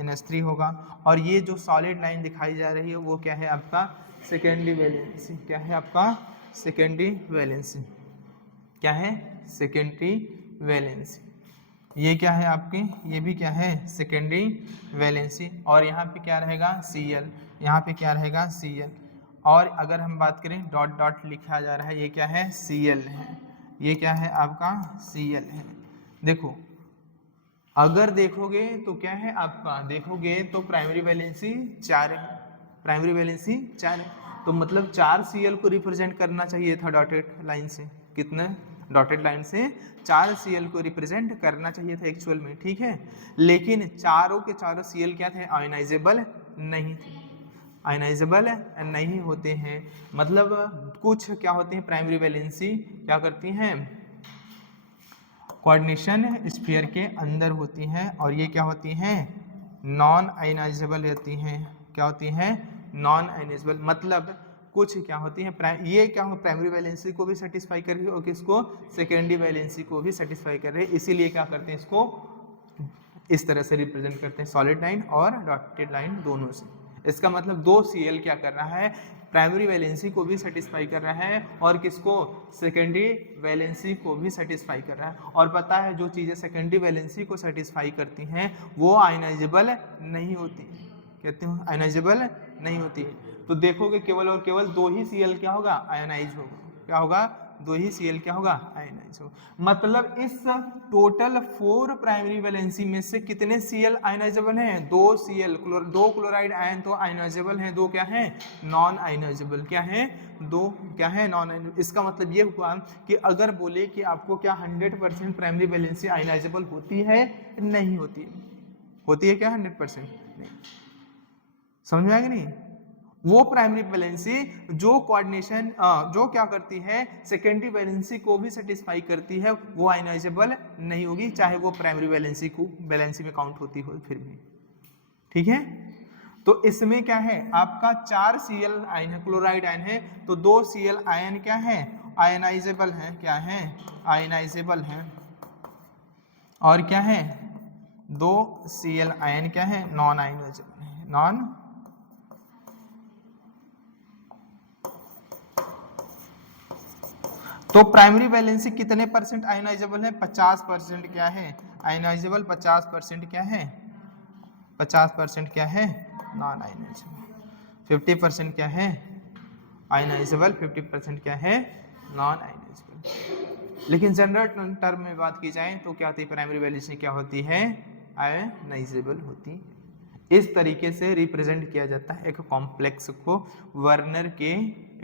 NH3 होगा। और ये जो सॉलिड लाइन दिखाई जा रही है वो क्या है आपका? Secondary valency. क्या है आपका? Secondary valency. क्या है? Secondary valency. ये क्या है आपकी? ये भी क्या है? Secondary valency. और यहाँ पे क्या रहेगा? Cl। यहाँ पे क्या रहेगा? Cl। और अगर हम बात करें डॉट डॉट लिखा जा रहा है, ये क्या है? Cl है। ये क्या है आपका? Cl है। देखो, अगर देखोगे तो क्या है आपका? देखोगे तो प्राइमरी वैलेंसी 4 है। प्राइमरी वैलेंसी 4 है, तो मतलब 4 Cl को रिप्रेजेंट करना चाहिए था डॉटेड लाइन से। कितने? डॉटेड लाइन से 4 Cl को रिप्रेजेंट करना चाहिए था एक्चुअल में। ठीक है, लेकिन चारों के चारों Cl क्या थे? आयनाइजेबल नहीं थे। आयनाइजेबल नहीं होते हैं, मतलब कुछ क्या होते हैं? प्राइमरी वैलेंसी क्या करती हैं? कोऑर्डिनेशन स्फीयर के अंदर होती हैं, और ये क्या होती हैं? नॉन आयनाइजेबल होती हैं। क्या होती हैं? Non ionisable. मतलब कुछ क्या होती हैं? ये क्या हो? प्राइमरी वैलेंसी को भी सेटिस्फाई कर रही है और किसको? सेकेंडरी वैलेंसी को भी सेटिस्फाई कर रहे हैं। इसीलिए क्या करते हैं? इसको इस तरह से रिप्रेजेंट करते हैं, सॉलिड लाइन और डॉटेड लाइन दोनों से। इसका मतलब 2 Cl क्या कर रहा है? प्राइमरी वैलेंसी को भी सेटिस्फाई कर रहा है और किसको? सेकेंडरी वैलेंसी को भी सेटिस्फाई कर रहा है। और पता है जो चीज़ें सेकेंडरी वैलेंसी को सेटिस्फाई करती हैं वो आयनाइजेबल नहीं होती। कहते हो आयनाइजेबल नहीं होती। तो देखोगे केवल और केवल 2 ही Cl क्या होगा? आयनाइज होगा। क्या होगा? 2 ही Cl क्या होगा? आयनाइज होगा। मतलब इस टोटल 4 प्राइमरी वैलेंसी में से कितने Cl आयनाइजेबल हैं? 2 Cl। 2 क्लोराइड आयन तो आयनाइजेबल हैं, 2 क्या हैं? Non ionisable. क्या है? 2 क्या है? Non ionisable. इसका मतलब ये हुआ कि अगर बोले कि आपको क्या 100% प्राइमरी वैलेंसी आयनाइजेबल होती है? नहीं होती है। होती है क्या 100%? नहीं। समझ में आएगा? नहीं, वो प्राइमरी वैलेंसी जो कोऑर्डिनेशन जो क्या करती है? सेकेंडरी वैलेंसी को भी सेटिस्फाई करती है, वो आयनाइजेबल नहीं होगी, चाहे वो प्राइमरी वैलेंसी में काउंट होती हो फिर भी। ठीक है, तो इसमें क्या है आपका? 4 Cl आयन है, क्लोराइड आयन है, तो 2 Cl आयन क्या है? आयनाइजेबल है। क्या है? आयनाइजेबल है। और क्या है? 2 Cl आयन क्या है? नॉन आयनाइजेबल है। नॉन तो प्राइमरी वैलेंसी कितने परसेंट आयनाइजेबल है? 50% क्या है? आयनाइजेबल। 50% क्या है? 50% क्या है? Non ionisable. 50% क्या है? आयनाइजेबल। 50% क्या है? Non ionisable. लेकिन जनरल टर्म में बात की जाए तो क्या होती है, प्राइमरी वैलेंसी क्या होती है, आयोनाइजेबल होती है। इस तरीके से रिप्रेजेंट किया जाता है एक कॉम्प्लेक्स को वर्नर के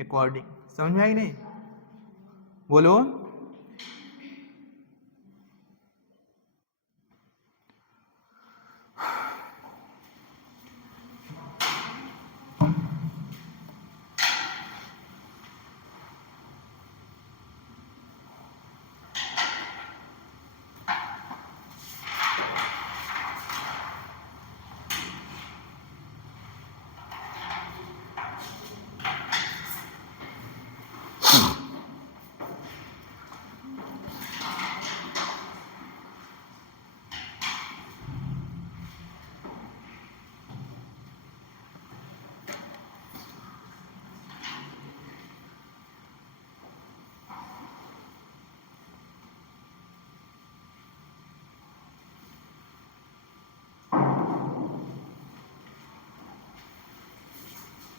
अकॉर्डिंग। समझ में आई नहीं? बोलो।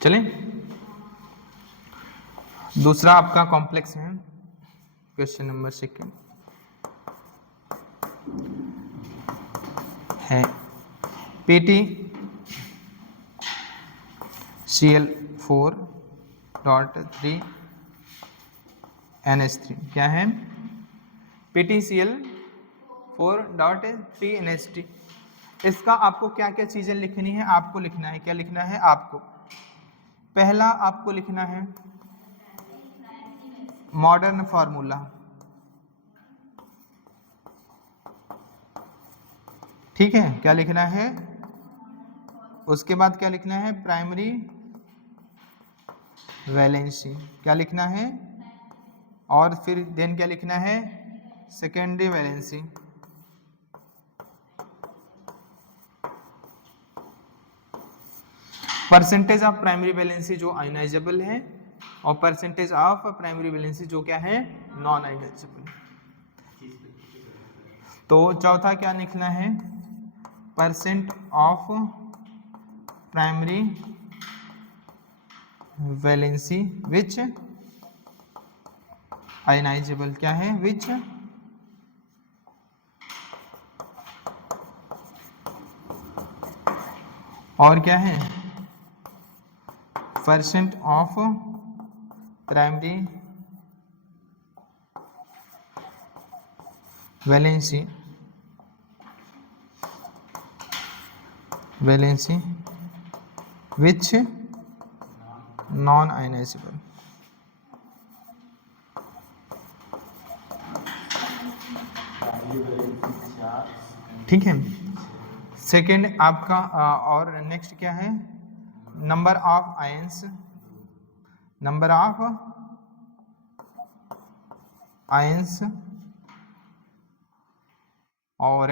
चलें, दूसरा आपका कॉम्प्लेक्स है, क्वेश्चन नंबर 2 है PtCl4.3NH3। क्या है? PtCl4.3NH3। इसका आपको क्या क्या चीजें लिखनी है, आपको लिखना है, क्या लिखना है आपको? पहला आपको लिखना है मॉडर्न फार्मूला, ठीक है, क्या लिखना है? उसके बाद क्या लिखना है? प्राइमरी वैलेंसी, क्या लिखना है? और फिर देन क्या लिखना है? Secondary valency. Percentage of primary valency जो आयोनाइजेबल है, और परसेंटेज ऑफ प्राइमरी वैलेंसी जो क्या है, नॉन आयोनाइजेबल। तो चौथा क्या लिखना है? Percent of primary valency which ionisable, क्या है? विच और क्या है? Percent of primary valency which non ionisable. ठीक है। सेकेंड आपका और नेक्स्ट क्या है? Number of ions, number of ions और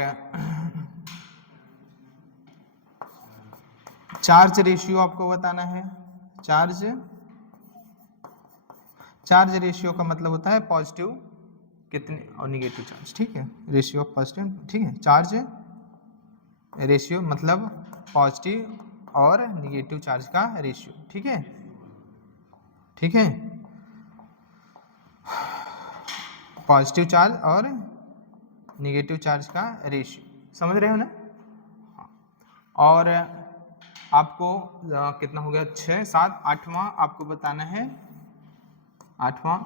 चार्ज रेशियो आपको बताना है। चार्ज रेशियो का मतलब होता है पॉजिटिव कितने और निगेटिव चार्ज, ठीक है, रेशियो ऑफ पॉजिटिव, ठीक है। चार्ज रेशियो मतलब पॉजिटिव और निगेटिव चार्ज का रेशियो, ठीक है, ठीक है, पॉजिटिव चार्ज और निगेटिव चार्ज का रेशियो, समझ रहे हो ना? और आपको कितना हो गया? 6, 7, 8वां आपको बताना है, 8वां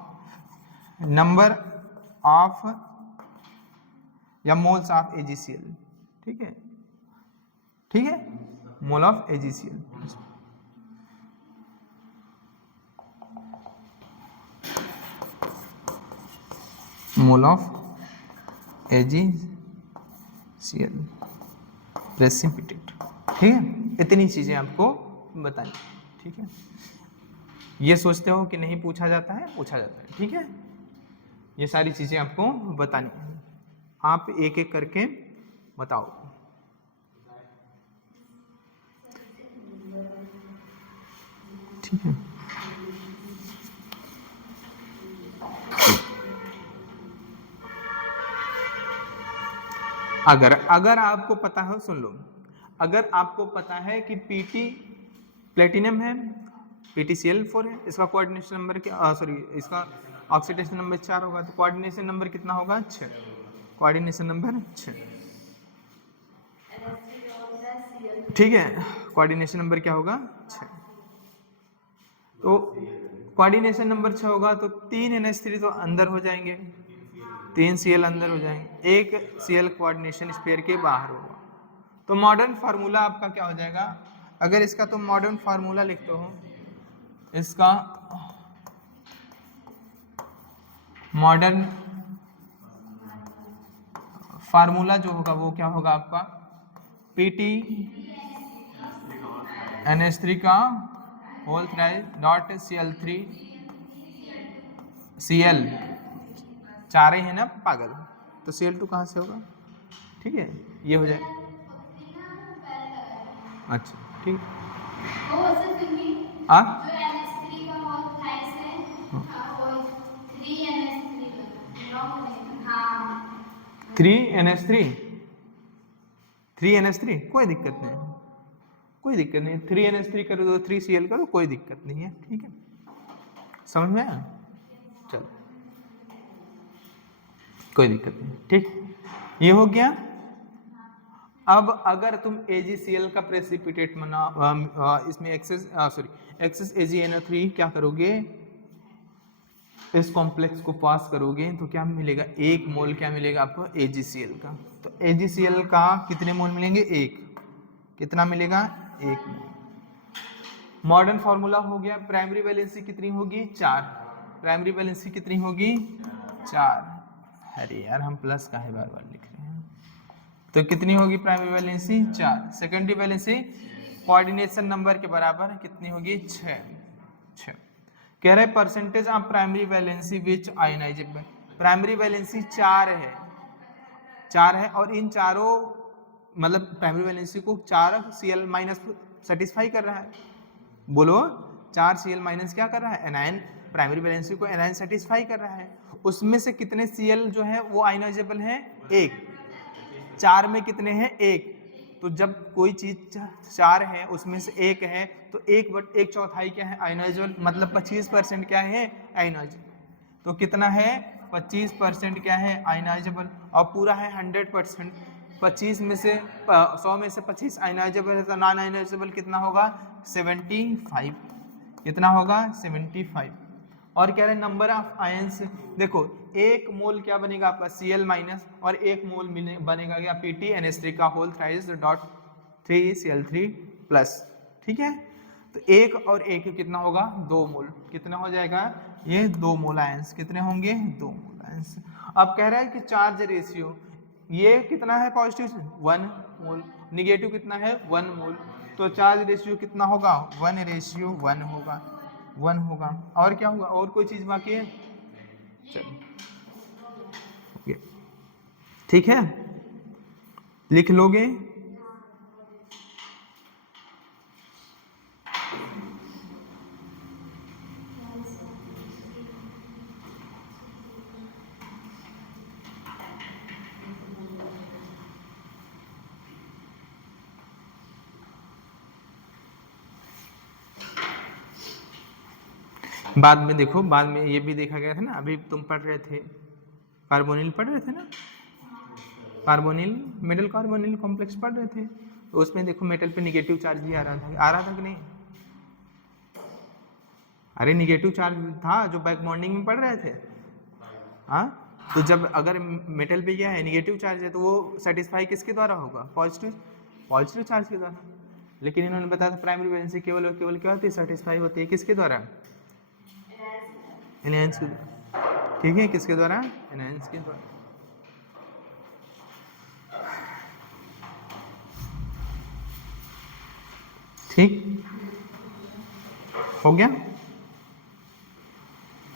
नंबर ऑफ या मोल्स ऑफ AgCl, ठीक है, ठीक है, mole of AgCl। Mole of AgCl precipitate, ठीक है। इतनी चीजें आपको बतानी, ठीक है। ये सोचते हो कि नहीं पूछा जाता है, पूछा जाता है, ठीक है। ये सारी चीजें आपको बतानी है, आप एक एक करके बताओ। ठीक है, अगर आपको पता हो, सुन लो, अगर आपको पता है कि Pt प्लेटिनम है, PtCl4 है, इसका कोऑर्डिनेशन नंबर क्या, सॉरी, इसका ऑक्सीडेशन नंबर 4 होगा, तो कोऑर्डिनेशन नंबर कितना होगा 6, कोऑर्डिनेशन नंबर 6। ठीक है, कोऑर्डिनेशन नंबर क्या होगा 6। तो कोऑर्डिनेशन नंबर 6 होगा तो 3 NH3 तो अंदर हो जाएंगे, 3 Cl अंदर हो जाएंगे, 1 Cl कोऑर्डिनेशन स्पेयर के बाहर होगा। तो मॉडर्न फार्मूला आपका क्या हो जाएगा, अगर इसका तुम मॉडर्न फार्मूला लिखते हो, इसका मॉडर्न फार्मूला जो होगा वो क्या होगा आपका, PT NH3 का whole thrice dot Cl3 Cl 4 ही है ना पागल, तो Cl2 कहाँ से होगा, ठीक है ये हो जाए। अच्छा ठीक आ 3NH3 कोई दिक्कत नहीं, कोई दिक्कत नहीं, 3NH3 करो तो 3Cl करो, कोई दिक्कत नहीं है, ठीक है समझ में आया, चलो कोई दिक्कत नहीं, ठीक ये हो गया। अब अगर तुम AgCl का प्रेसिपिटेट इसमें एक्सेस AgNO3 क्या करोगे, इस कॉम्प्लेक्स को पास करोगे तो क्या मिलेगा, 1 मोल क्या मिलेगा आपको AgCl का। तो AgCl का कितने मोल मिलेंगे, 1, कितना मिलेगा 1 मोल। मॉडर्न फॉर्मूला हो गया, प्राइमरी वैलेंसी कितनी होगी 4, प्राइमरी वैलेंसी कितनी होगी 4, अरे यार हम प्लस का है बार बार लिख रहे हैं, तो कितनी होगी primary valency 4, secondary valency coordination number के बराबर कितनी होगी 6। कह रहे percentage of primary valency which ionisable, primary valency 4 है और इन चारों मतलब प्राइमरी वैलेंसी को 4 Cl माइनस सेटिस्फाई कर रहा है, बोलो 4 Cl माइनस क्या कर रहा है, एनायन, प्राइमरी वैलेंसी को एनायन सेटिस्फाई कर रहा है, उसमें से कितने Cl जो है वो आयनाइजेबल है 1, 4 में कितने हैं 1, तो जब कोई चीज 4 है उसमें से 1 है तो 1/4 क्या है आयनाइजेबल, मतलब 25% क्या है आयनाइजेबल, तो कितना है 25% क्या है आयनाइजेबल, और पूरा है 100%, 25 में से 100 में से 25 आयनाइजेबल है तो नॉन आयनाइजेबल कितना होगा 75, कितना होगा 75। और कह रहे हैं नंबर ऑफ आयंस, देखो 1 मोल क्या बनेगा आपका Cl माइनस और 1 मोल बनेगा क्या PT NH3 का whole thrice dot 3Cl3 plus, ठीक है, तो 1 और 1 कितना होगा 2 मोल, कितना हो जाएगा ये 2 मोल आयंस, कितने होंगे 2 मोल आयंस। अब कह रहा है कि चार्ज रेशियो ये कितना है पॉजिटिव 1 मोल, निगेटिव कितना है 1 मोल, तो चार्ज रेशियो कितना होगा 1:1 होगा, 1 होगा। और क्या होगा, और कोई चीज बाकी है, चलो ठीक है लिख लोगे। बाद में देखो, बाद में ये भी देखा गया था ना, अभी तुम पढ़ रहे थे कार्बोनिल पढ़ रहे थे ना, कार्बोनिल मेटल कार्बोनिल कॉम्प्लेक्स पढ़ रहे थे, तो उसमें देखो मेटल पे निगेटिव चार्ज भी आ रहा था कि नहीं, अरे निगेटिव चार्ज था जो बैक बॉन्डिंग में पढ़ रहे थे, हाँ तो जब अगर मेटल पे क्या है निगेटिव चार्ज है तो वो सेटिस्फाई किसके द्वारा होगा पॉजिटिव चार्ज के द्वारा, लेकिन इन्होंने बताया था प्राइमरी वैलेंसी केवल और केवल क्या होती है सेटिस्फाई होती है किसके द्वारा एनहांस के द्वारा, ठीक है किसके द्वारा एनहांस के द्वारा। ठीक हो गया,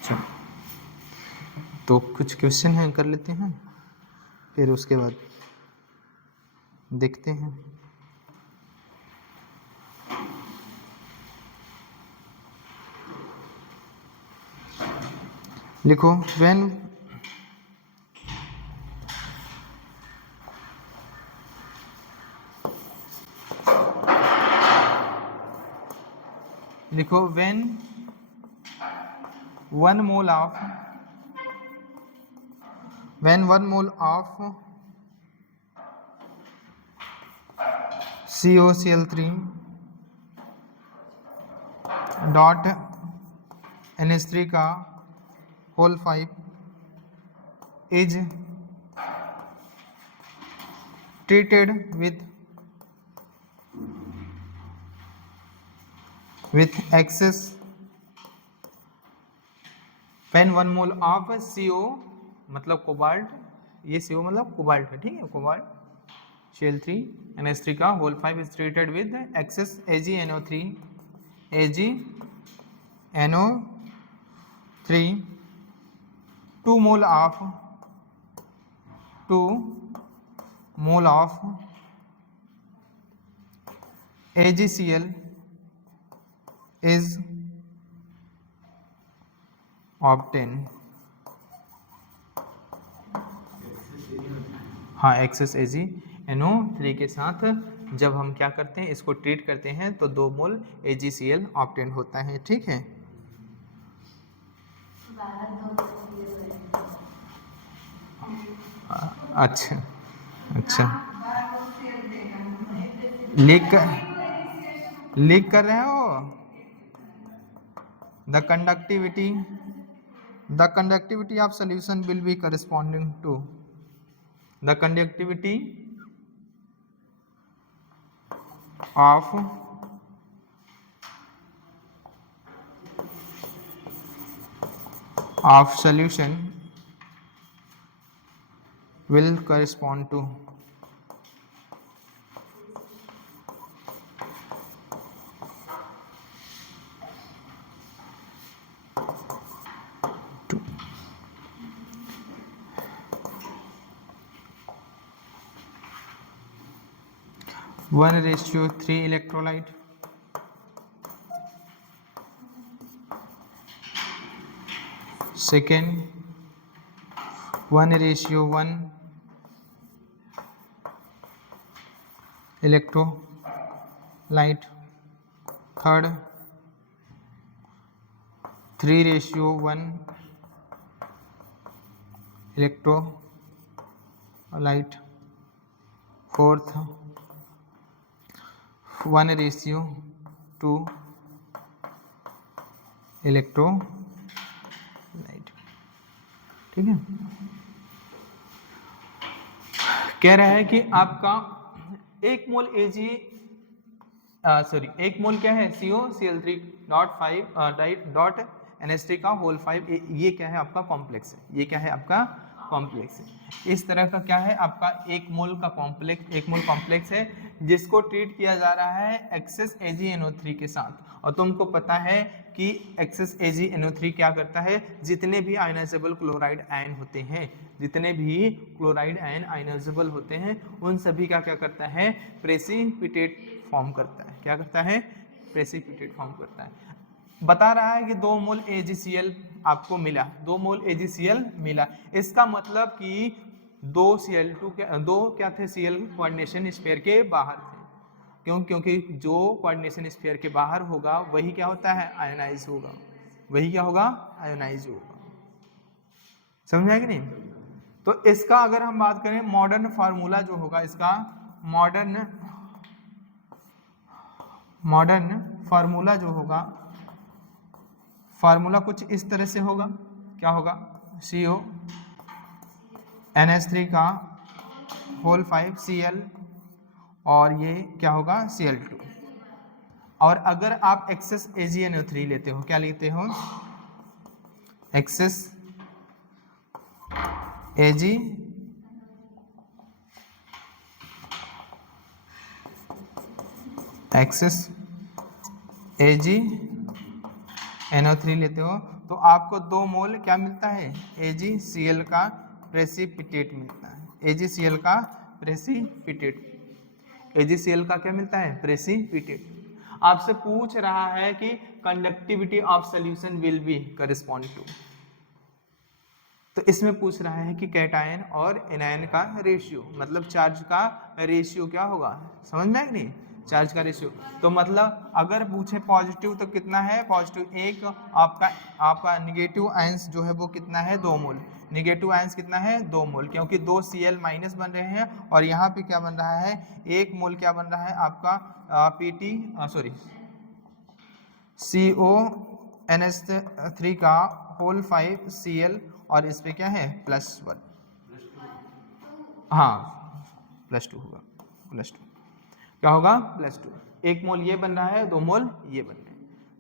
चलो तो कुछ क्वेश्चन हैं कर लेते हैं, फिर उसके बाद देखते हैं। लिखो व्हेन लिखो when 1 mole of when 1 mole of COCl3 dot NH3 का whole 5 is treated with excess when 1 mole of CO मतलब कोबाल्ट, ये CO मतलब कोबाल्ट है, ठीक है, कोबाल्ट Cl3 NH3 का whole 5 is treated with excess AgNO3 2 mole of AgCl is obtained। हाँ, access AgNO3 के साथ जब हम क्या करते हैं, इसको ट्रीट करते हैं तो 2 मोल AgCl ऑब्टेन होता है, ठीक है। अच्छा अच्छा, लिख कर रहे हो। The conductivity of solution will be corresponding to the conductivity of solution will correspond to one ratio 3 electrolyte second 1 ratio 1 electrolyte third 3 ratio 1 electrolyte fourth 1 ratio 2 electrolyte, ठीक है। कह रहा है कि आपका 1 मोल एक मोल क्या है COCl3 डॉट 5 डॉट NH3 का होल 5, ये क्या है आपका कॉम्प्लेक्स है, ये क्या है आपका कॉम्प्लेक्स है। इस तरह का क्या है आपका 1 मोल का कॉम्प्लेक्स, 1 मोल कॉम्प्लेक्स है जिसको ट्रीट किया जा रहा है एक्सेस AgNO3 के साथ। और तुमको पता है कि एक्सेस AgNO3 क्या करता है, जितने भी आयनाइजेबल क्लोराइड आयन होते हैं, जितने भी क्लोराइड आयन आयनाइजेबल होते हैं, उन सभी का क्या करता है, प्रेसिपिटेट फॉर्म करता है। क्या करता है, प्रेसिपिटेट फॉर्म करता है। बता रहा है कि 2 मोल AgCl आपको मिला, 2 मोल AgCl मिला। इसका मतलब कि 2 Cl2 के 2 क्या थे, Cl कोऑर्डिनेशन स्फीयर के बाहर थे। क्यों? क्योंकि जो कोऑर्डिनेशन स्फीयर के बाहर होगा वही क्या होता है, आयोनाइज होगा। वही क्या होगा, आयोनाइज होगा। समझा कि नहीं? तो इसका अगर हम बात करें मॉडर्न फार्मूला जो होगा, इसका मॉडर्न फार्मूला जो होगा, फार्मूला कुछ इस तरह से होगा। क्या होगा, CO NH3 का होल 5 Cl और ये क्या होगा Cl2। और अगर आप एक्सेस AgNO3 लेते हो, क्या लेते हो, एक्सेस AgNO3 लेते हो तो आपको 2 मोल क्या मिलता है, AgCl का प्रेसिपिटेट मिलता है। AgCl का प्रेसिपिटेट, AgCl का क्या मिलता है, प्रेसिपिटेट। आपसे पूछ रहा है कि conductivity of solution will be correspond to, तो इसमें पूछ रहा है कि कैटायन और एनायन का रेशियो, मतलब चार्ज का रेशियो क्या होगा। समझ में आया कि नहीं, चार्ज का रेशियो। तो मतलब अगर पूछे पॉजिटिव तो कितना है, पॉजिटिव 1, आपका नेगेटिव आयंस जो है वो कितना है, 2 मोल। निगेटिव आयंस कितना है 2 मोल, क्योंकि 2 Cl माइनस बन रहे हैं और यहाँ पे क्या बन रहा है 1 मोल क्या बन रहा है आपका Pt सॉरी CONH3 का होल 5 Cl और इस पे क्या है +1, हाँ +2 होगा, +2 क्या होगा +2। 1 मोल ये बन रहा है, 2 मोल ये बन रहे हैं।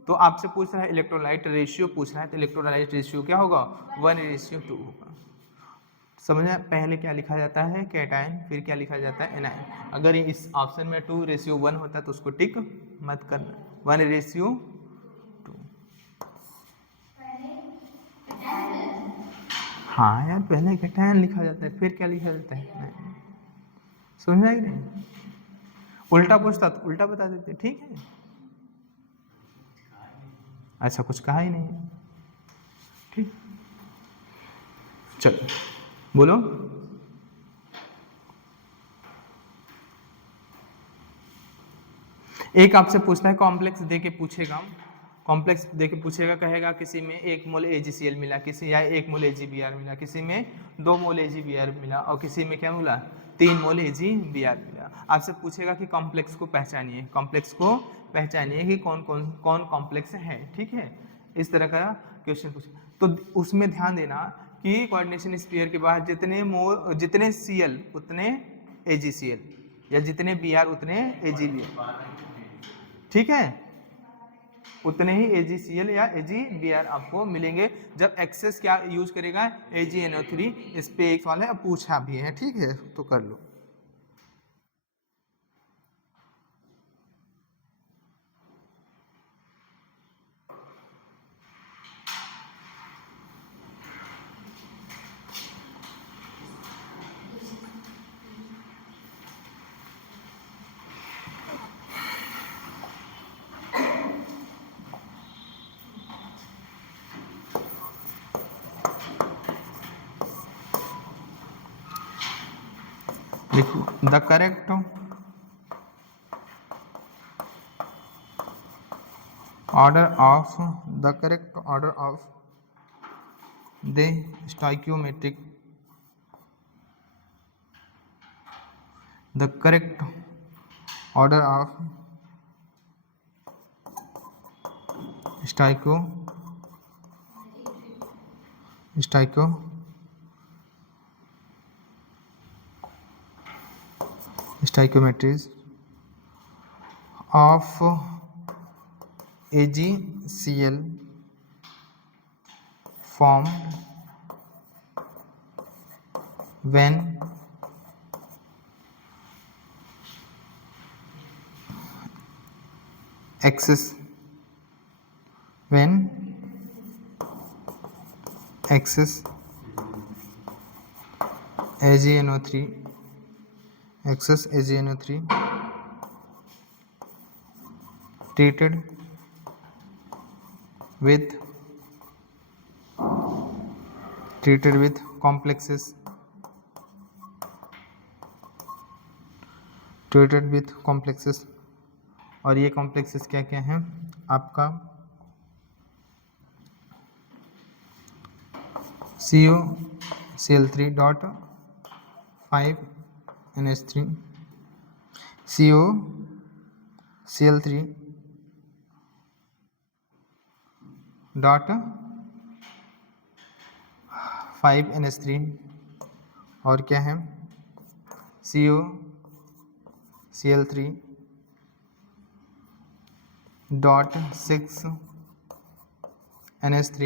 तो आपसे पूछ रहा है इलेक्ट्रोलाइट रेशियो पूछ रहा है, तो इलेक्ट्रोलाइट रेशियो क्या होगा 1:2 होगा। समझना पहले क्या लिखा जाता है कैटायन, फिर क्या लिखा जाता है एनायन। अगर इस ऑप्शन में 2:1 होता है तो उसको टिक मत करना, 1:2। हाँ यार पहले कैटायन लिखा जाता है फिर क्या लिखा जाता है, समझ में आई नहीं? उल्टा पूछता तो उल्टा बता देते, ठीक है। अच्छा कुछ कहा ही नहीं, ठीक, चलो बोलो। एक आपसे पूछता है कॉम्प्लेक्स दे के पूछेगा, कॉम्प्लेक्स देके पूछेगा, कहेगा किसी में 1 मोल AgCl मिला, किसी या 1 मोल AgBr मिला, किसी में 2 मोल AgBr मिला और किसी में क्या मिला 3 मोल AgBr मिला। आपसे पूछेगा कि कॉम्प्लेक्स को पहचानिए, कॉम्प्लेक्स को पहचानिए कि कौन कॉम्प्लेक्स है, ठीक है। इस तरह का क्वेश्चन पूछे तो उसमें ध्यान देना कि कोऑर्डिनेशन स्फीयर के बाहर जितने Cl उतने AgCl या जितने Br उतने AgBr, ठीक है, उतने ही AgCl या AgBr आपको मिलेंगे जब एक्सेस क्या यूज करेगा AgNO3। इस पे एक सवाल है, अब पूछा भी है, ठीक है, तो कर लो। The correct order of the stoichiometric correct order of stoichiometries of AgCl formed when excess AgNO3 treated with complexes और ये कॉम्प्लेक्सेस क्या क्या हैं आपका COCl3.5NH3 COCl3.5NH3 और क्या है COCl3.6NH3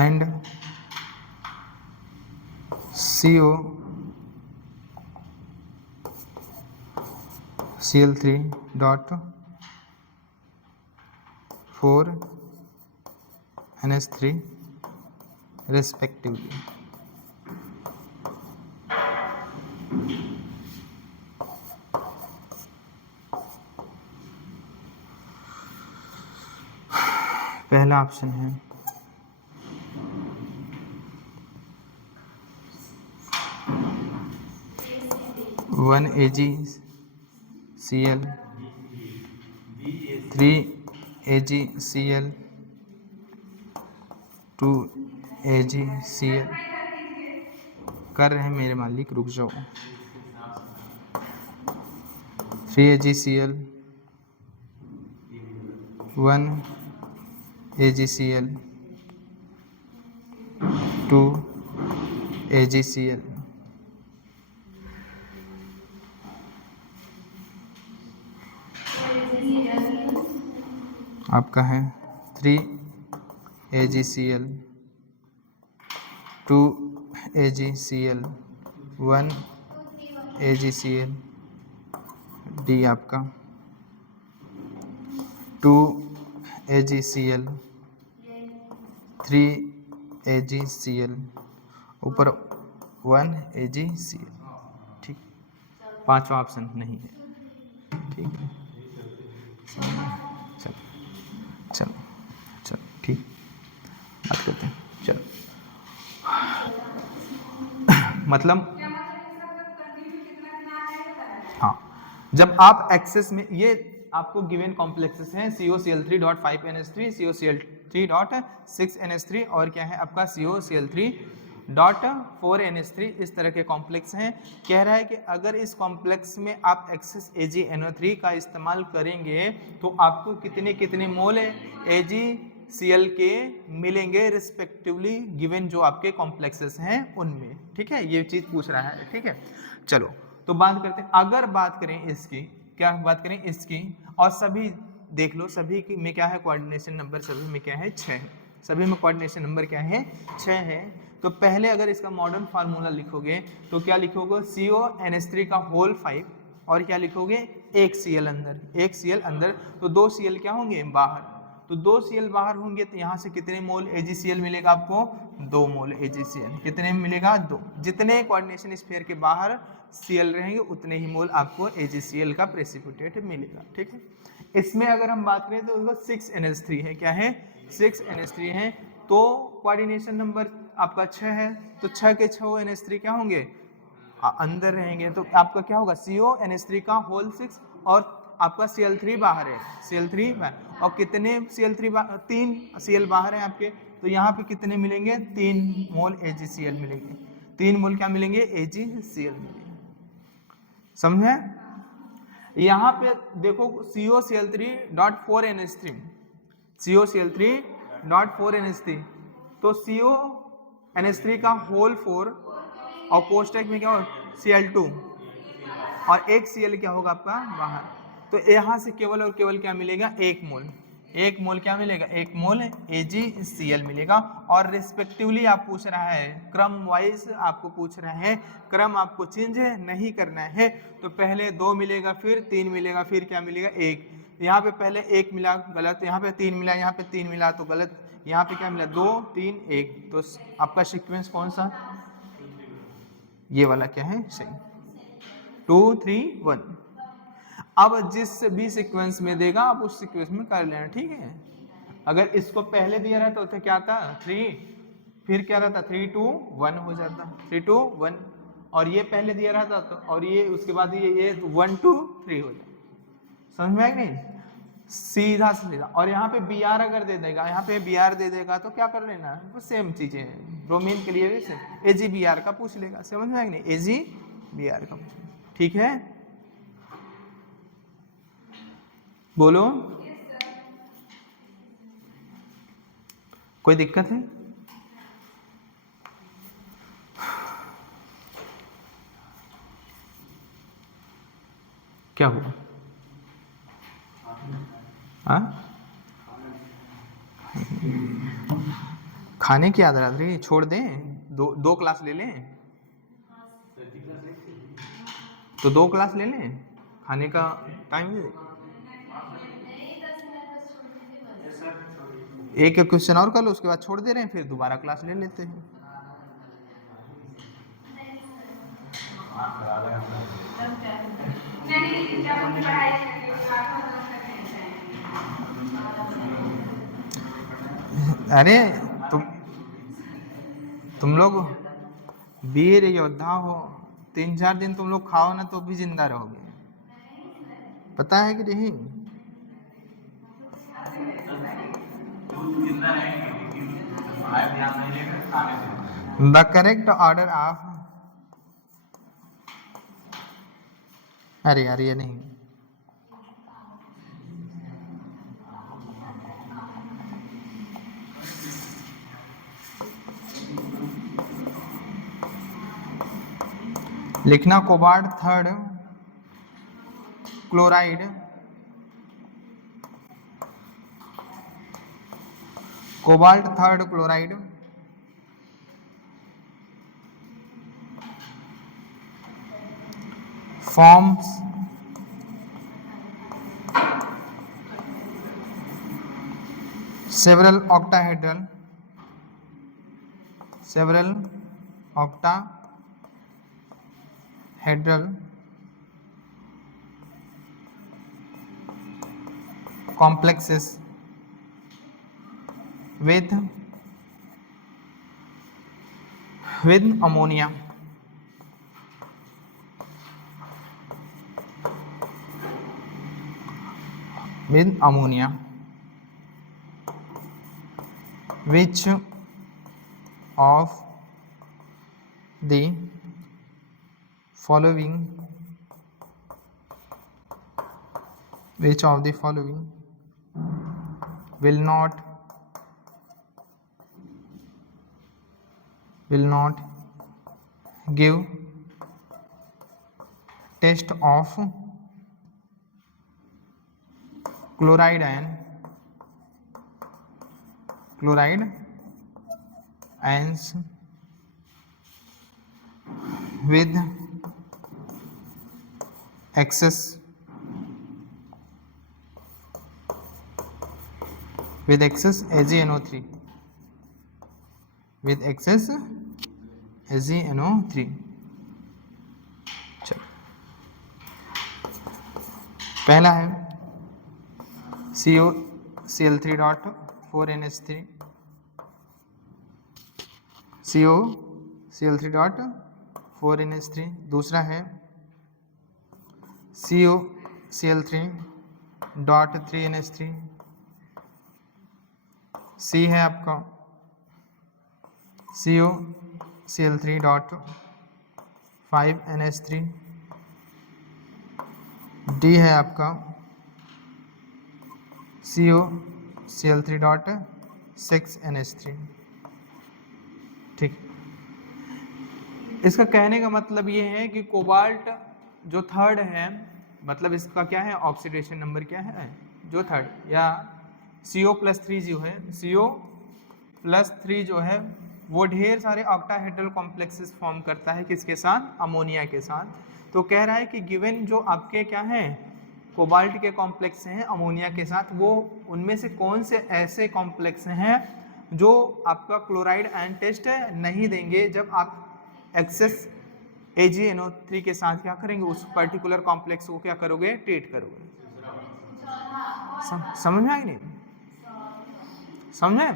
and COCl3.4NH3 respectively। पहला ऑप्शन है 1 AgCl 3 AgCl 2AgCl कर रहे हैं मेरे मालिक, रुक जाओ। 3AgCl 1AgCl 2AgCl आपका है 3AgCl 2AgCl 1AgCl D आपका 2AgCl 3AgCl ऊपर 1AgCl। ठीक, पांचवा ऑप्शन नहीं है। ठीक है, चलो चलो चलो ठीक, बात करते हैं। चलो मतलब हाँ, जब आप एक्सेस में, ये आपको गिवन कॉम्प्लेक्सेस हैं COCl3.5NH3 COCl3.6NH3 और क्या है आपका COCl3.4NH3, इस तरह के कॉम्प्लेक्स हैं। कह रहा है कि अगर इस कॉम्प्लेक्स में आप एक्सेस AgNO3 का इस्तेमाल करेंगे तो आपको कितने कितने मोल AgCl के मिलेंगे रिस्पेक्टिवली गिवन जो आपके कॉम्प्लेक्सेस हैं उनमें। ठीक है, ये चीज पूछ रहा है। ठीक है, चलो तो बात करते हैं। अगर बात करें इसकी, क्या बात करें इसकी, और सभी देख लो, सभी की में क्या है कोऑर्डिनेशन नंबर, सभी में क्या है 6 है, सभी में कोऑर्डिनेशन नंबर क्या है 6 है। तो पहले अगर इसका मॉडर्न फार्मूला लिखोगे तो क्या लिखोगे CONH3 का होल 5 और क्या लिखोगे एक Cl अंदर, एक Cl अंदर, तो 2 Cl क्या होंगे बाहर, तो 2 Cl बाहर होंगे तो यहाँ से कितने मोल AgCl मिलेगा आपको 2 मोल AgCl, कितने मिलेगा 2, जितने कोऑर्डिनेशन स्फीयर के बाहर Cl रहेंगे उतने ही मोल आपको AgCl का प्रेसिपिटेट मिलेगा। ठीक है, इसमें अगर हम बात करें तो 6NH3 है, क्या है 6NH3 है, तो कोऑर्डिनेशन नंबर आपका 6 है, तो 6 के 6 NH3 क्या होंगे अंदर रहेंगे, तो आपका क्या होगा CONH3 का होल 6 और आपका Cl3 बाहर है, Cl3 बाहर, और कितने Cl3 3 Cl बाहर है आपके, तो यहाँ पे कितने मिलेंगे 3 मोल AgCl मिलेंगे, 3 मोल क्या मिलेंगे AgCl मिलेंगे। समझे? यहाँ पे देखो COCl3.4NH3 COCl3.4NH3, तो CONH3 का होल 4 और कोष्टक में क्या हो Cl2 और एक Cl क्या होगा आपका बाहर, तो यहाँ से केवल और केवल क्या मिलेगा 1 मोल, 1 मोल क्या मिलेगा 1 मोल AgCl मिलेगा। और रिस्पेक्टिवली आप पूछ रहा है, क्रम वाइज आपको पूछ रहा है, क्रम आपको चेंज नहीं करना है, तो पहले 2 मिलेगा फिर 3 मिलेगा फिर क्या मिलेगा 1, यहाँ पे पहले 1 मिला गलत, यहाँ पे 3 मिला, यहाँ पे 3 मिला तो गलत, यहाँ पे क्या मिला 2 3 1, तो आपका सीक्वेंस कौन सा, ये वाला क्या है सही 2 3 1। अब जिस भी सीक्वेंस में देगा आप उस सीक्वेंस में कर लेना। ठीक है, अगर इसको पहले दिया रहता तो क्या था 3, फिर क्या रहता 3 2 1 हो जाता, 3 2 1, और ये पहले दिया रहता तो, और ये उसके बाद ये 1 2 3 हो जाता। समझ में आया नहीं, सीधा सीधा। और यहाँ पे Br अगर दे देगा, यहाँ पे Br दे देगा तो क्या कर लेना, वो सेम चीजें हैं, ब्रोमीन के लिए भी सेम AgBr का पूछ लेगा। समझ में आया नहीं, AgBr का पूछ लेगा। ठीक है, बोलो कोई दिक्कत है? क्या हुआ? हाँ, खाने की आदत रही, छोड़ दें, दो क्लास ले लें, तो 2 क्लास ले लें, खाने का टाइम दे दें, एक क्वेश्चन और कर लो उसके बाद छोड़ दे रहे हैं, फिर दोबारा क्लास ले लेते हैं। अरे तुम लोग वीर योद्धा हो, 3-4 दिन तुम लोग खाओ ना तो भी जिंदा रहोगे, पता है कि नहीं? द करेक्ट ऑर्डर ऑफ, अरे यार ये नहीं, लिखना cobalt third chloride, cobalt third chloride forms several octahedral complexes with ammonia, which of the following will not give test of chloride ions with excess AgNO3 चलो पहला है COCl3.4NH3 COCl3.4NH3, दूसरा है COCl3.3NH3, C है आपका COCl3.5NH3, D है आपका COCl3.6NH3। ठीक, इसका कहने का मतलब ये है कि कोबाल्ट जो थर्ड है, मतलब इसका क्या है, ऑक्सीडेशन नंबर क्या है जो थर्ड, या CO+3 जो है, CO+3 जो है वो ढेर सारे ऑक्टाहेड्रल कॉम्प्लेक्सेस फॉर्म करता है, किसके साथ, अमोनिया के साथ। तो कह रहा है कि गिवन जो आपके क्या हैं कोबाल्ट के कॉम्प्लेक्स हैं अमोनिया के साथ, वो उनमें से कौन से ऐसे कॉम्प्लेक्स हैं जो आपका क्लोराइड आयन टेस्ट नहीं देंगे जब आप एक्सेस AgNO3 के साथ क्या करेंगे, उस पर्टिकुलर कॉम्प्लेक्स को क्या करोगे, ट्रीट करोगे। समझ में आई नहीं, समझे?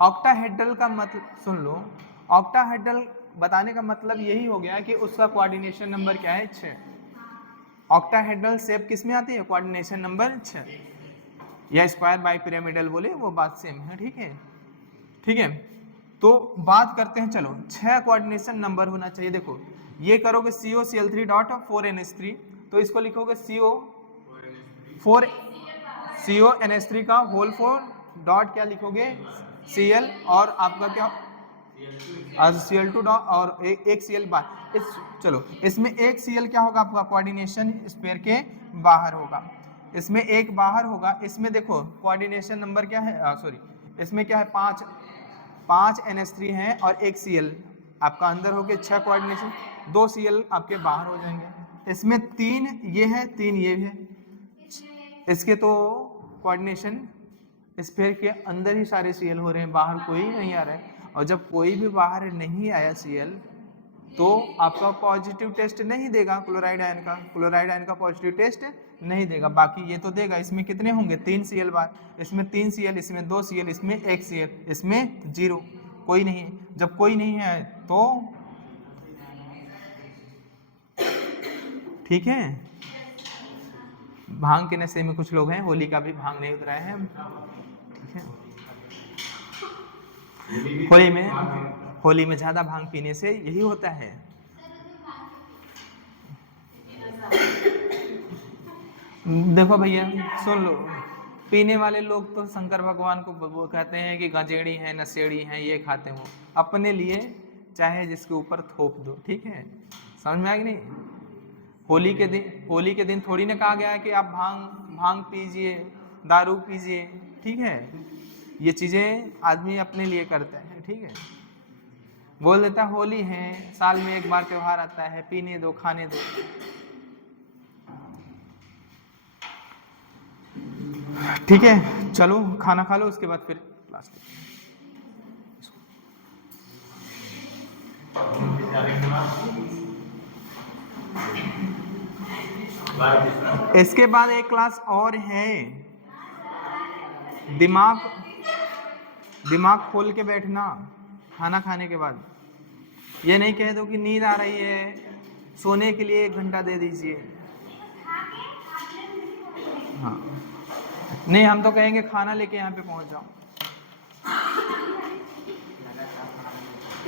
ऑक्टाहेड्रल का मतलब सुन लो, ऑक्टाहेड्रल बताने का मतलब यही हो गया कि उसका कोऑर्डिनेशन नंबर क्या है, 6। ऑक्टाहेड्रल शेप किस में आती है, कोऑर्डिनेशन नंबर 6, या स्क्वायर बाई पिरामिडल बोले वो बात सेम है। ठीक है, ठीक है। तो बात करते हैं, चलो 6 कोऑर्डिनेशन नंबर होना चाहिए। देखो ये करोगे COCl3.4NH3, तो इसको लिखोगे CONH3 का होल 4 डॉट क्या लिखोगे Cl, और आपका क्या Cl2 डॉट और एक Cl बाहर। चलो इसमें एक Cl क्या होगा आपका, कोऑर्डिनेशन स्पेयर के बाहर होगा, इसमें एक बाहर होगा। इसमें देखो कोऑर्डिनेशन नंबर क्या है, सॉरी इसमें क्या है, 5 NH3 हैं और एक Cl आपका अंदर हो गए, 6 कोऑर्डिनेशन, 2 Cl आपके बाहर हो जाएंगे। इसमें 3 ये है, 3 ये है, इसके तो कोऑर्डिनेशन स्फीयर के अंदर ही सारे Cl हो रहे हैं, बाहर कोई नहीं आ रहा है। और जब कोई भी बाहर नहीं आया Cl, तो आपका पॉजिटिव टेस्ट नहीं देगा क्लोराइड आयन का, पॉजिटिव टेस्ट नहीं देगा। बाकी ये तो देगा। इसमें कितने होंगे, 3 Cl बार, इसमें 3 Cl, इसमें 2 Cl, इसमें 1 Cl, इसमें 0, कोई नहीं है। जब कोई नहीं है तो ठीक है, भांग के नशे में कुछ लोग हैं, होली का भी भांग नहीं उतराए हैं, ठीक है। होली में ज्यादा भांग पीने से यही होता है। देखो भैया सुन लो, पीने वाले लोग तो शंकर भगवान को वो कहते हैं कि गंजेड़ी है, नशेड़ी है, ये खाते हो। अपने लिए चाहे जिसके ऊपर थोप दो, ठीक है? समझ में आ गई नहीं? होली के दिन थोड़ी ना कहा गया है कि आप भांग पीजिए, दारू पीजिए, ठीक है? ये चीजें आदमी अपने लिए करते हैं, ठीक है? बोल देता होली है, साल में एक बार त्योहार आता है, पीने दो, खाने दो। ठीक है, चलो खाना खा लो, उसके बाद फिर क्लास। इसके बाद एक क्लास और है। दिमाग खोल के बैठना खाना खाने के बाद। ये नहीं कह दो कि नींद आ रही है, सोने के लिए 1 घंटा दे दीजिए। हाँ, नहीं हम तो कहेंगे खाना लेके यहाँ पे पहुंच जाओ।